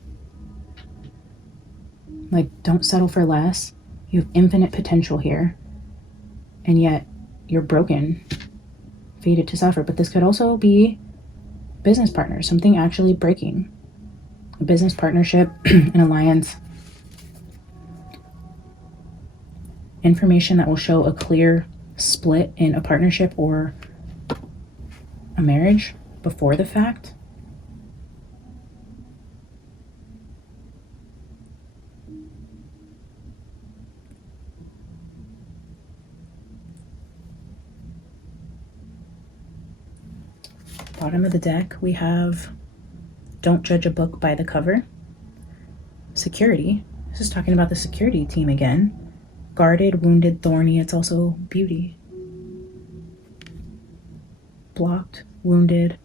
Like, don't settle for less. You have infinite potential here. And yet, you're broken, fated to suffer. But this could also be business partners, something actually breaking. A business partnership, an alliance. Information that will show a clear split in a partnership or a marriage before the fact. Bottom of the deck, we have don't judge a book by the cover. Security. This is talking about the security team again. Guarded, wounded, thorny. It's also beauty. Blocked, wounded.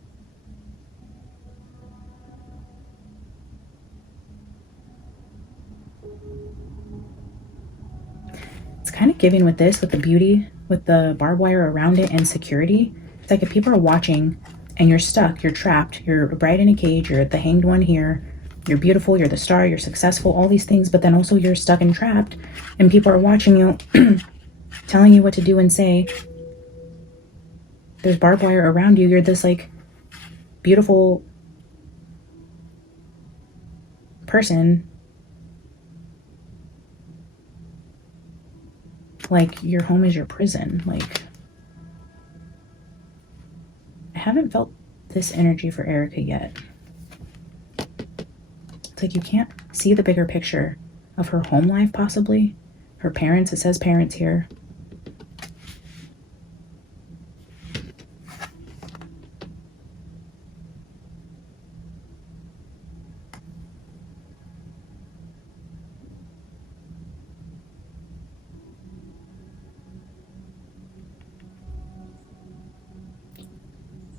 It's kind of giving with this, with the beauty, with the barbed wire around it and security. It's like if people are watching and you're stuck, you're trapped, you're a bride in a cage, you're the hanged one here, you're beautiful, you're the star, you're successful, all these things, but then also you're stuck and trapped, and people are watching you, telling you what to do and say. There's barbed wire around you, you're this like beautiful person, like your home is your prison. Like, I haven't felt this energy for Erika yet. It's like you can't see the bigger picture of her home life, possibly. Her parents, it says parents here.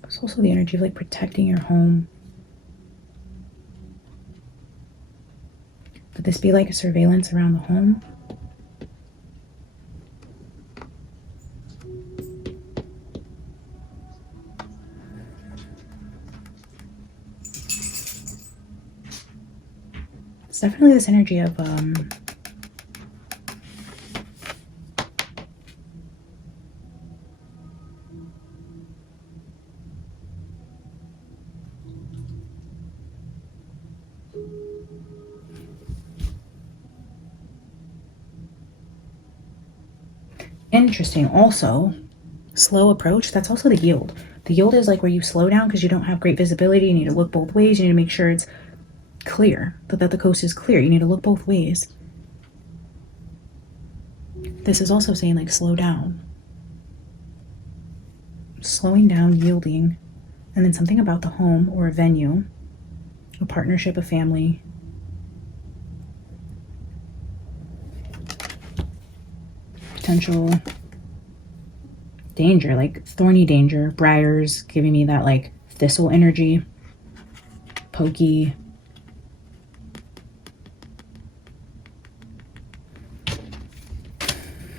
It's also the energy of like protecting your home. Could this be like a surveillance around the home? It's definitely this energy of interesting. Also, slow approach, that's also the yield. The yield is like where you slow down because you don't have great visibility. You need to look both ways. You need to make sure it's clear, that the coast is clear. You need to look both ways. This is also saying like slow down. Slowing down, yielding, and then something about the home or a venue, a partnership, a family. potential danger, like thorny danger. Briars giving me that like thistle energy, pokey.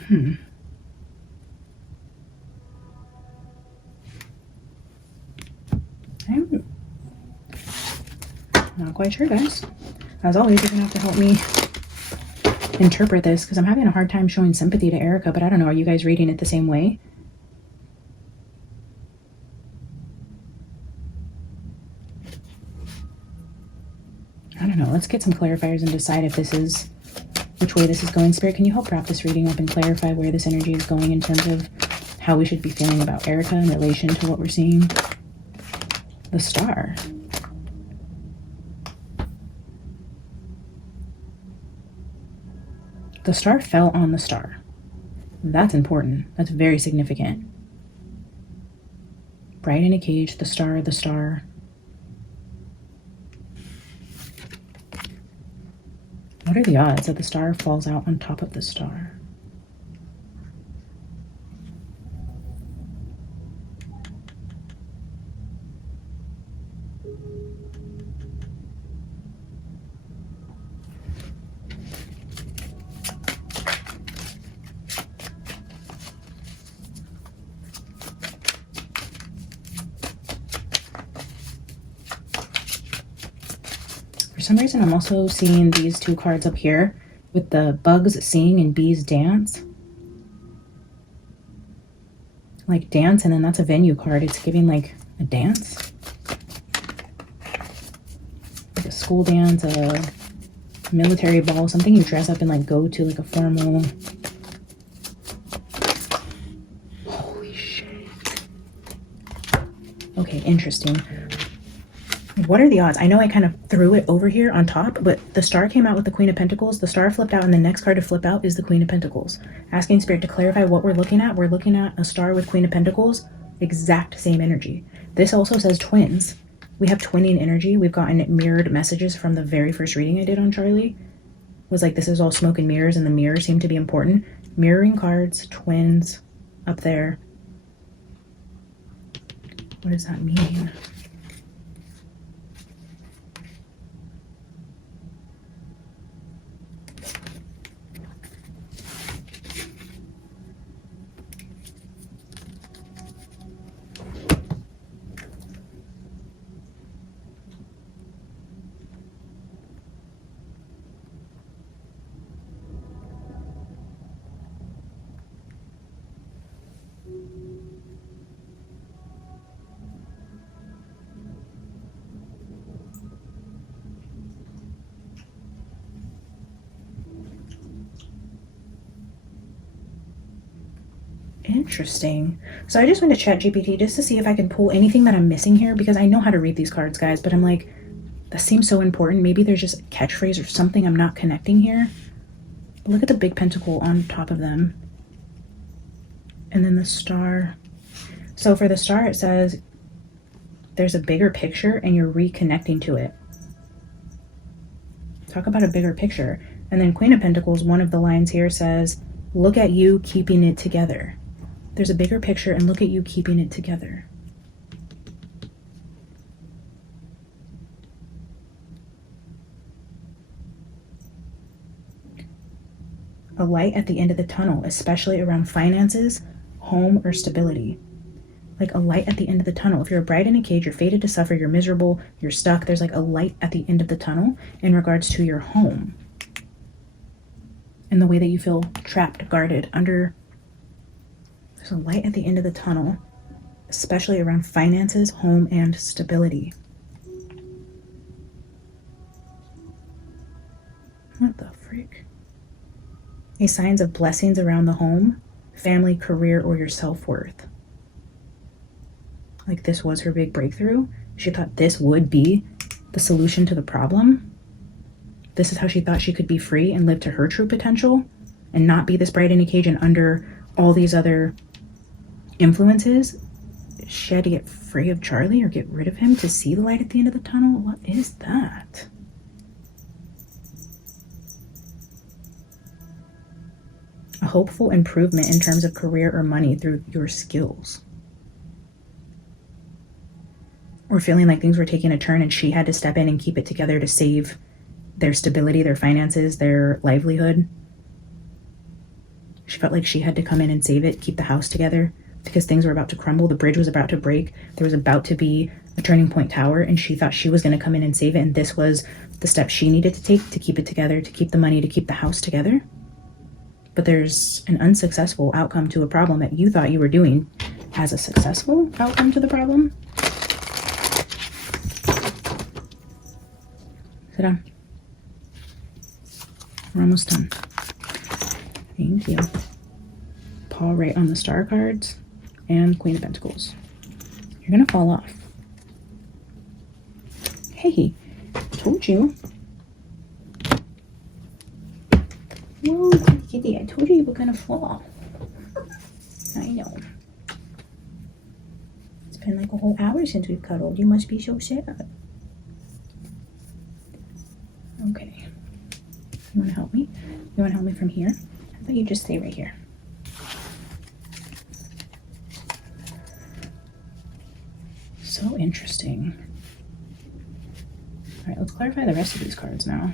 I'm not quite sure, guys. As always, you're gonna have to help me interpret this because I'm having a hard time showing sympathy to Erika, but I don't know, are you guys reading it the same way? I don't know. Let's get some clarifiers and decide if this is which way this is going. Spirit, can you help wrap this reading up and clarify where this energy is going in terms of how we should be feeling about Erika in relation to what we're seeing? The Star. The Star fell on the Star. That's important. That's very significant. Bride in a cage, the Star, the Star. What are the odds that the Star falls out on top of the Star? For some reason, I'm also seeing these two cards up here with the bugs sing and bees dance. Like dance, and then that's a venue card. It's giving like a dance. Like a school dance, a military ball, something you dress up and like go to, like a formal. Holy shit. Okay, interesting. What are the odds? I know I kind of threw it over here on top, but the Star came out with the Queen of Pentacles. The Star flipped out, and the next card to flip out is the Queen of Pentacles. Asking Spirit to clarify what we're looking at. We're looking at a Star with Queen of Pentacles. Exact same energy. This also says twins. We have twinning energy. We've gotten mirrored messages from the very first reading I did on Charlie. It was like, this is all smoke and mirrors, and the mirrors seem to be important. Mirroring cards, twins, up there. What does that mean? Interesting. So I just went to ChatGPT just to see if I can pull anything that I'm missing here, because I know how to read these cards, guys, but I'm like, that seems so important. Maybe there's just a catchphrase or something I'm not connecting here. But look at the big pentacle on top of them. And then the Star. So for the Star, it says there's a bigger picture and you're reconnecting to it. Talk about a bigger picture. And then Queen of Pentacles, one of the lines here says, look at you keeping it together. There's a bigger picture and look at you keeping it together. A light at the end of the tunnel, especially around finances, home, or stability. Like a light at the end of the tunnel. If you're a bride in a cage, you're fated to suffer, you're miserable, you're stuck. There's like a light at the end of the tunnel in regards to your home. And the way that you feel trapped, guarded, under. There's a light at the end of the tunnel, especially around finances, home, and stability. What the freak? Any signs of blessings around the home, family, career, or your self-worth. Like this was her big breakthrough. She thought this would be the solution to the problem. This is how she thought she could be free and live to her true potential and not be this bride in a cage and under all these other influences. She had to get free of Charlie or get rid of him to see the light at the end of the tunnel. What is that? A hopeful improvement in terms of career or money through your skills. Or feeling like things were taking a turn and she had to step in and keep it together to save their stability, their finances, their livelihood. She felt like she had to come in and save it, keep the house together, because things were about to crumble. The bridge was about to break. There was about to be a turning point tower, and she thought she was going to come in and save it, and this was the step she needed to take to keep it together, to keep the money, to keep the house together. But there's an unsuccessful outcome to a problem that you thought you were doing as a successful outcome to the problem. Sit down. We're almost done. Thank you. Paw right on the star cards and Queen of Pentacles. You're gonna fall off. Hey, told you. Whoa, kitty, I told you you were gonna fall. I know. It's been like a whole hour since we've cuddled. You must be so sad. Okay. You wanna help me? You wanna help me from here? How about you just stay right here? So interesting. All right, let's clarify the rest of these cards now.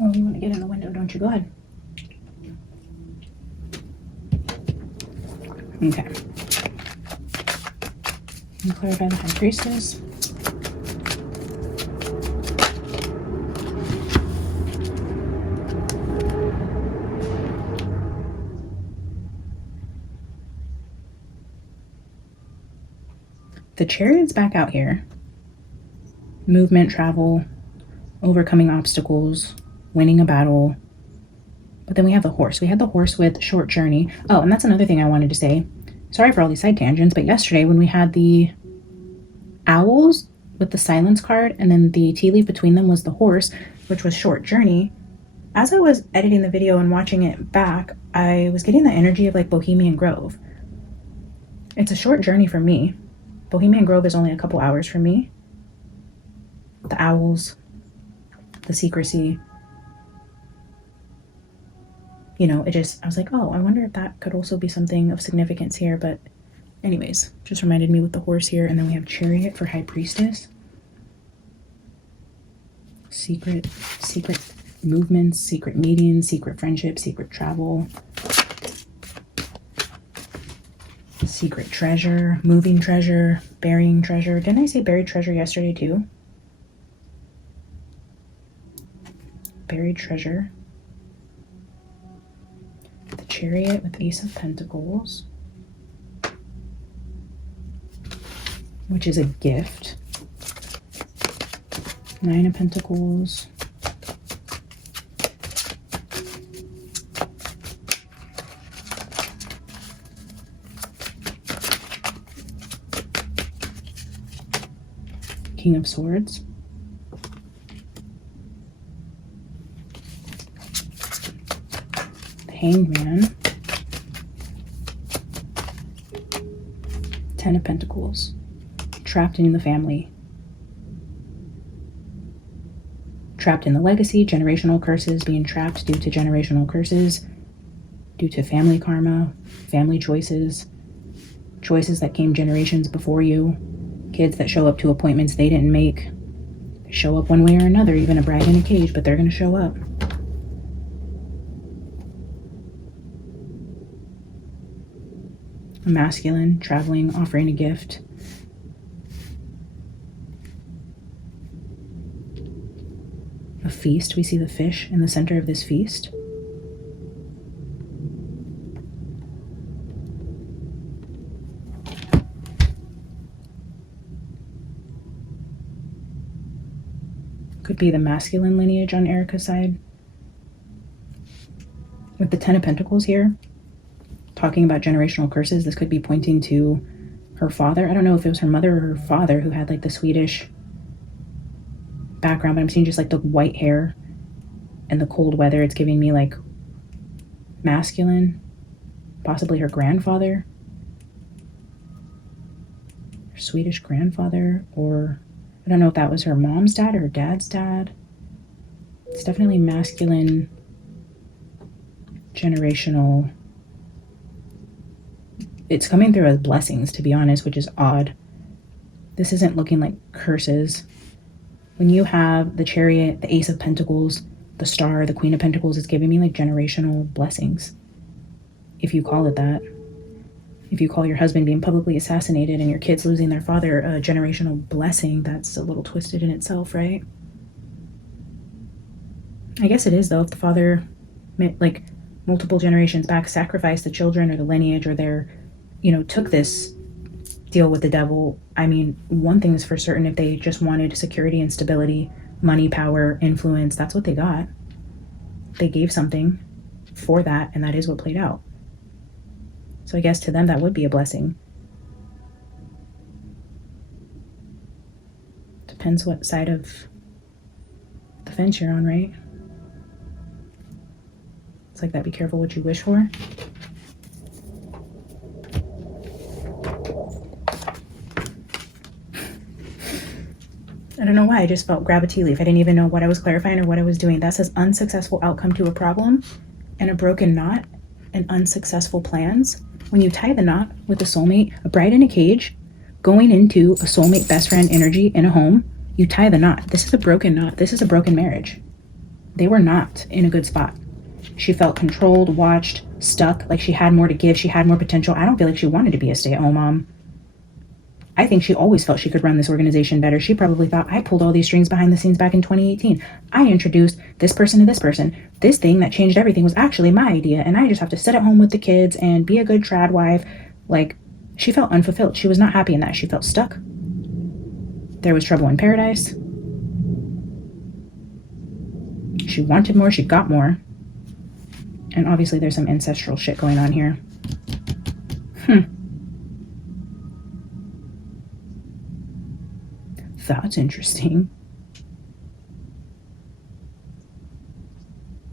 Oh, you want to get in the window, don't you? Go ahead. Okay. And clarify the High Priestess. The Chariot's back out here. Movement, travel, overcoming obstacles, winning a battle. But then we have the Horse. We had the Horse with short journey. Oh, and that's another thing I wanted to say. Sorry for all these side tangents, but yesterday when we had the Owls with the Silence card and then the tea leaf between them was the Horse, which was short journey. As I was editing the video and watching it back, I was getting the energy of like Bohemian Grove. It's a short journey for me. Bohemian Grove is only a couple hours from me. The owls, the secrecy. You know, I was like, oh, I wonder if that could also be something of significance here. But anyways, just reminded me with the Horse here. And then we have Chariot for High Priestess. Secret movements, secret meetings, secret friendships, secret travel. Secret treasure, moving treasure, burying treasure. Didn't I say buried treasure yesterday too? Buried treasure. The Chariot with Ace of Pentacles, which is a gift. Nine of Pentacles. King of Swords. The Hanged Man. Ten of Pentacles. Trapped in the family. Trapped in the legacy, generational curses, being trapped due to generational curses, due to family karma, family choices, choices that came generations before you. Kids that show up to appointments they didn't make. They show up one way or another, even a bride in a cage, but they're going to show up. A masculine, traveling, offering a gift. A feast. We see the fish in the center of this feast. Could be the masculine lineage on Erika's side. With the Ten of Pentacles here, talking about generational curses, this could be pointing to her father. I don't know if it was her mother or her father who had like the Swedish background, but I'm seeing just like the white hair and the cold weather. It's giving me like masculine, possibly her grandfather. Swedish grandfather, or I don't know if that was her mom's dad or her dad's dad. It's definitely masculine, generational. It's coming through as blessings, to be honest, which is odd. This isn't looking like curses. When you have the Chariot, the Ace of Pentacles, the Star, the Queen of Pentacles, it's giving me like generational blessings, if you call it that. If you call your husband being publicly assassinated and your kids losing their father a generational blessing, that's a little twisted in itself, right? I guess it is, though, if the father, like multiple generations back, sacrificed the children or the lineage, or their, took this deal with the devil. I mean, one thing is for certain, if they just wanted security and stability, money, power, influence, that's what they got. They gave something for that, and that is what played out. So I guess to them that would be a blessing. Depends what side of the fence you're on, right? It's like that, be careful what you wish for. I don't know why, I just felt grab a tea leaf. I didn't even know what I was clarifying or what I was doing. That says unsuccessful outcome to a problem and a broken knot and unsuccessful plans. When you tie the knot with a soulmate, a bride in a cage, going into a soulmate best friend energy in a home, you tie the knot. This is a broken knot. This is a broken marriage. They were not in a good spot. She felt controlled, watched, stuck, like she had more to give. She had more potential. I don't feel like she wanted to be a stay-at-home mom. I think she always felt she could run this organization better. She probably thought, I pulled all these strings behind the scenes back in 2018. I introduced this person to this person. This thing that changed everything was actually my idea, and I just have to sit at home with the kids and be a good trad wife. Like, she felt unfulfilled. She was not happy in that. She felt stuck. There was trouble in paradise. She wanted more. She got more. And obviously there's some ancestral shit going on here. That's interesting.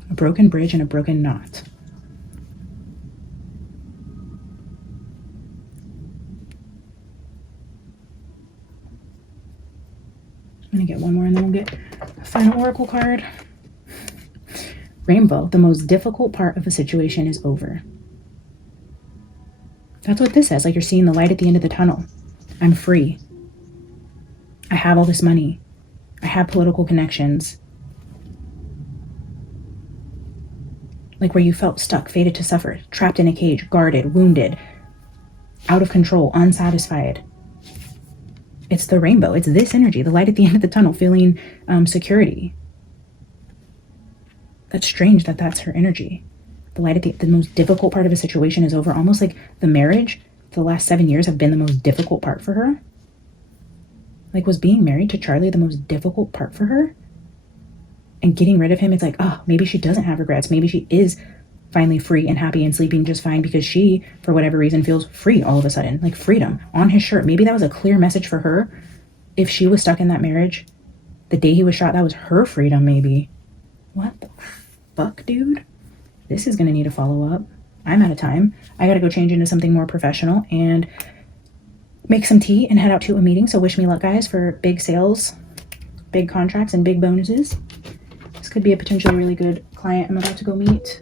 A broken bridge and a broken knot. I'm gonna get one more and then we'll get a final oracle card. Rainbow, the most difficult part of a situation is over. That's what this says, like you're seeing the light at the end of the tunnel. I'm free. I have all this money. I have political connections. Like where you felt stuck, fated to suffer, trapped in a cage, guarded, wounded, out of control, unsatisfied. It's the rainbow. It's this energy, the light at the end of the tunnel, feeling security. That's strange that that's her energy. The light at the most difficult part of a situation is over. Almost like the marriage, the last 7 years have been the most difficult part for her. Like, was being married to Charlie the most difficult part for her? And getting rid of him, it's like, oh, maybe she doesn't have regrets. Maybe she is finally free and happy and sleeping just fine because she, for whatever reason, feels free all of a sudden. Like freedom on his shirt. Maybe that was a clear message for her. If she was stuck in that marriage, the day he was shot, that was her freedom, maybe. What the fuck, dude? This is going to need a follow-up. I'm out of time. I got to go change into something more professional and make some tea and head out to a meeting. So wish me luck, guys, for big sales, big contracts, and big bonuses. This could be a potentially really good client I'm about to go meet.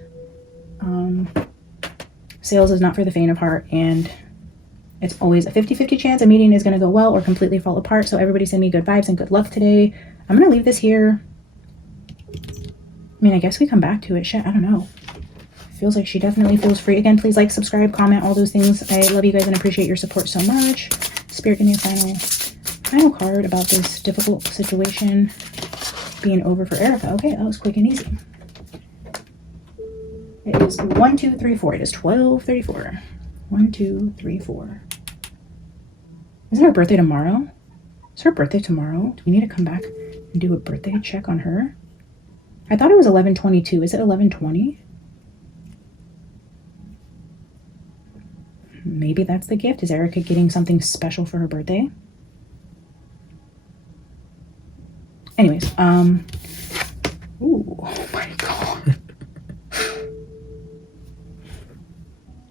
Sales is not for the faint of heart, and it's always a 50-50 chance a meeting is going to go well or completely fall apart. So everybody send me good vibes and good luck today. I'm going to leave this here. I mean, I guess we come back to it. Shit, I don't know. Feels like she definitely feels free. Again, please like, subscribe, comment, all those things. I love you guys and appreciate your support so much. Spirit, give me a final card about this difficult situation being over for Erika. Okay, that was quick and easy. It is 1, 2, 3, 4. It is 12:34. 1, 2, 3, 4. Isn't her birthday tomorrow? Is her birthday tomorrow? Do we need to come back and do a birthday check on her? I thought it was 11/22. Is it 11/20? Maybe that's the gift. Is Erika getting something special for her birthday? Anyways, ooh, oh my god.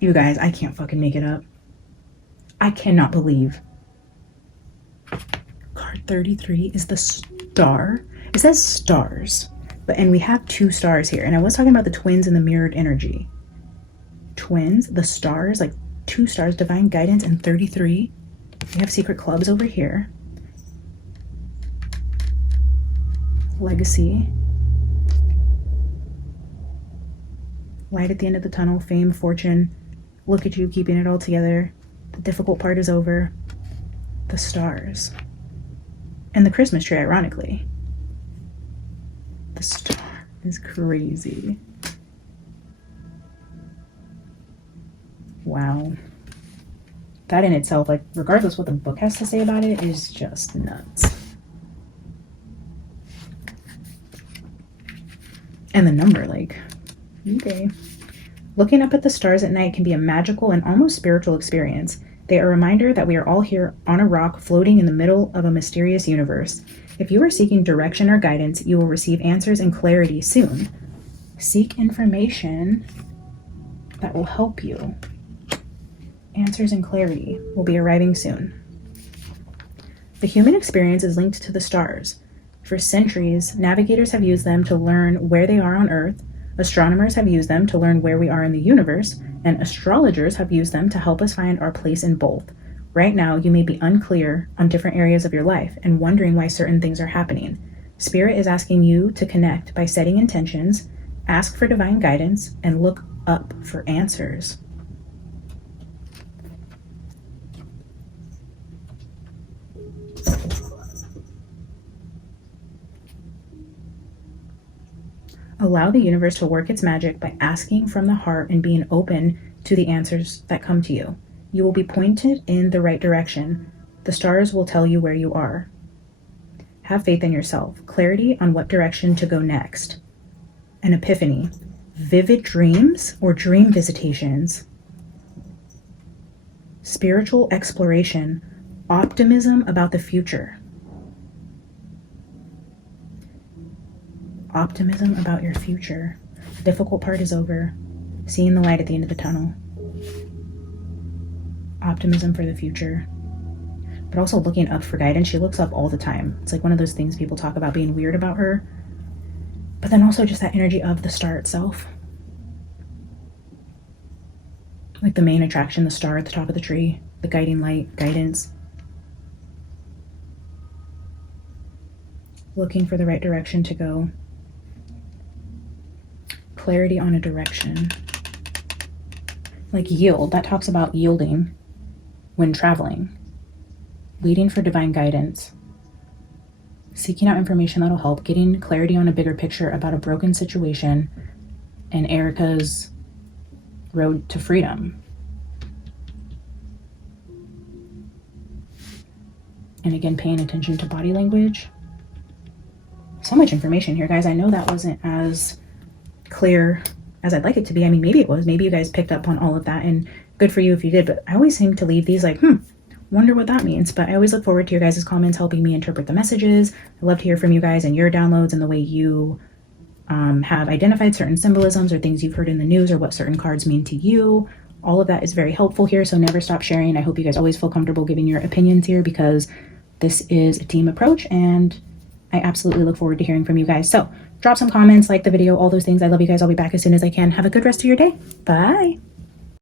You guys, I can't fucking make it up. I cannot believe Card 33 is the star. It says stars, and we have 2 stars here. And I was talking about the twins and the mirrored energy. Twins, the stars, like 2 stars, divine guidance, and 33. We have secret clubs over here. Legacy. Light at the end of the tunnel, fame, fortune. Look at you keeping it all together. The difficult part is over. The stars. And the Christmas tree, ironically. The star is crazy. Wow. That in itself, like, regardless what the book has to say about it, is just nuts. And the number, like, okay. Looking up at the stars at night can be a magical and almost spiritual experience. They are a reminder that we are all here on a rock floating in the middle of a mysterious universe. If you are seeking direction or guidance, you will receive answers and clarity soon. Seek information that will help you. Answers and clarity will be arriving soon. The human experience is linked to the stars. For centuries, navigators have used them to learn where they are on Earth, astronomers have used them to learn where we are in the universe, and astrologers have used them to help us find our place in both. Right now, you may be unclear on different areas of your life and wondering why certain things are happening. Spirit is asking you to connect by setting intentions, ask for divine guidance, and look up for answers. Allow the universe to work its magic by asking from the heart and being open to the answers that come to you. You will be pointed in the right direction. The stars will tell you where you are. Have faith in yourself. Clarity on what direction to go next. An epiphany. Vivid dreams or dream visitations. Spiritual exploration. Optimism about the future. Optimism about your future. The difficult part is over. Seeing the light at the end of the tunnel. Optimism for the future. But also looking up for guidance. She looks up all the time. It's like one of those things people talk about being weird about her. But then also just that energy of the star itself. Like the main attraction, the star at the top of the tree. The guiding light, guidance. Looking for the right direction to go. Clarity on a direction. Like yield, that talks about yielding when traveling. Waiting for divine guidance. Seeking out information that'll help. Getting clarity on a bigger picture about a broken situation. And Erika's road to freedom. And again, paying attention to body language. So much information here, guys. I know that wasn't as clear as I'd like it to be. I mean, maybe it was. Maybe you guys picked up on all of that, and good for you if you did. But I always seem to leave these like, wonder what that means. But I always look forward to your guys' comments helping me interpret the messages. I love to hear from you guys and your downloads and the way you have identified certain symbolisms or things you've heard in the news or what certain cards mean to you. All of that is very helpful here, so never stop sharing. I hope you guys always feel comfortable giving your opinions here because this is a team approach, and I absolutely look forward to hearing from you guys. So drop some comments, like the video, all those things. I love you guys. I'll be back as soon as I can. Have a good rest of your day. Bye.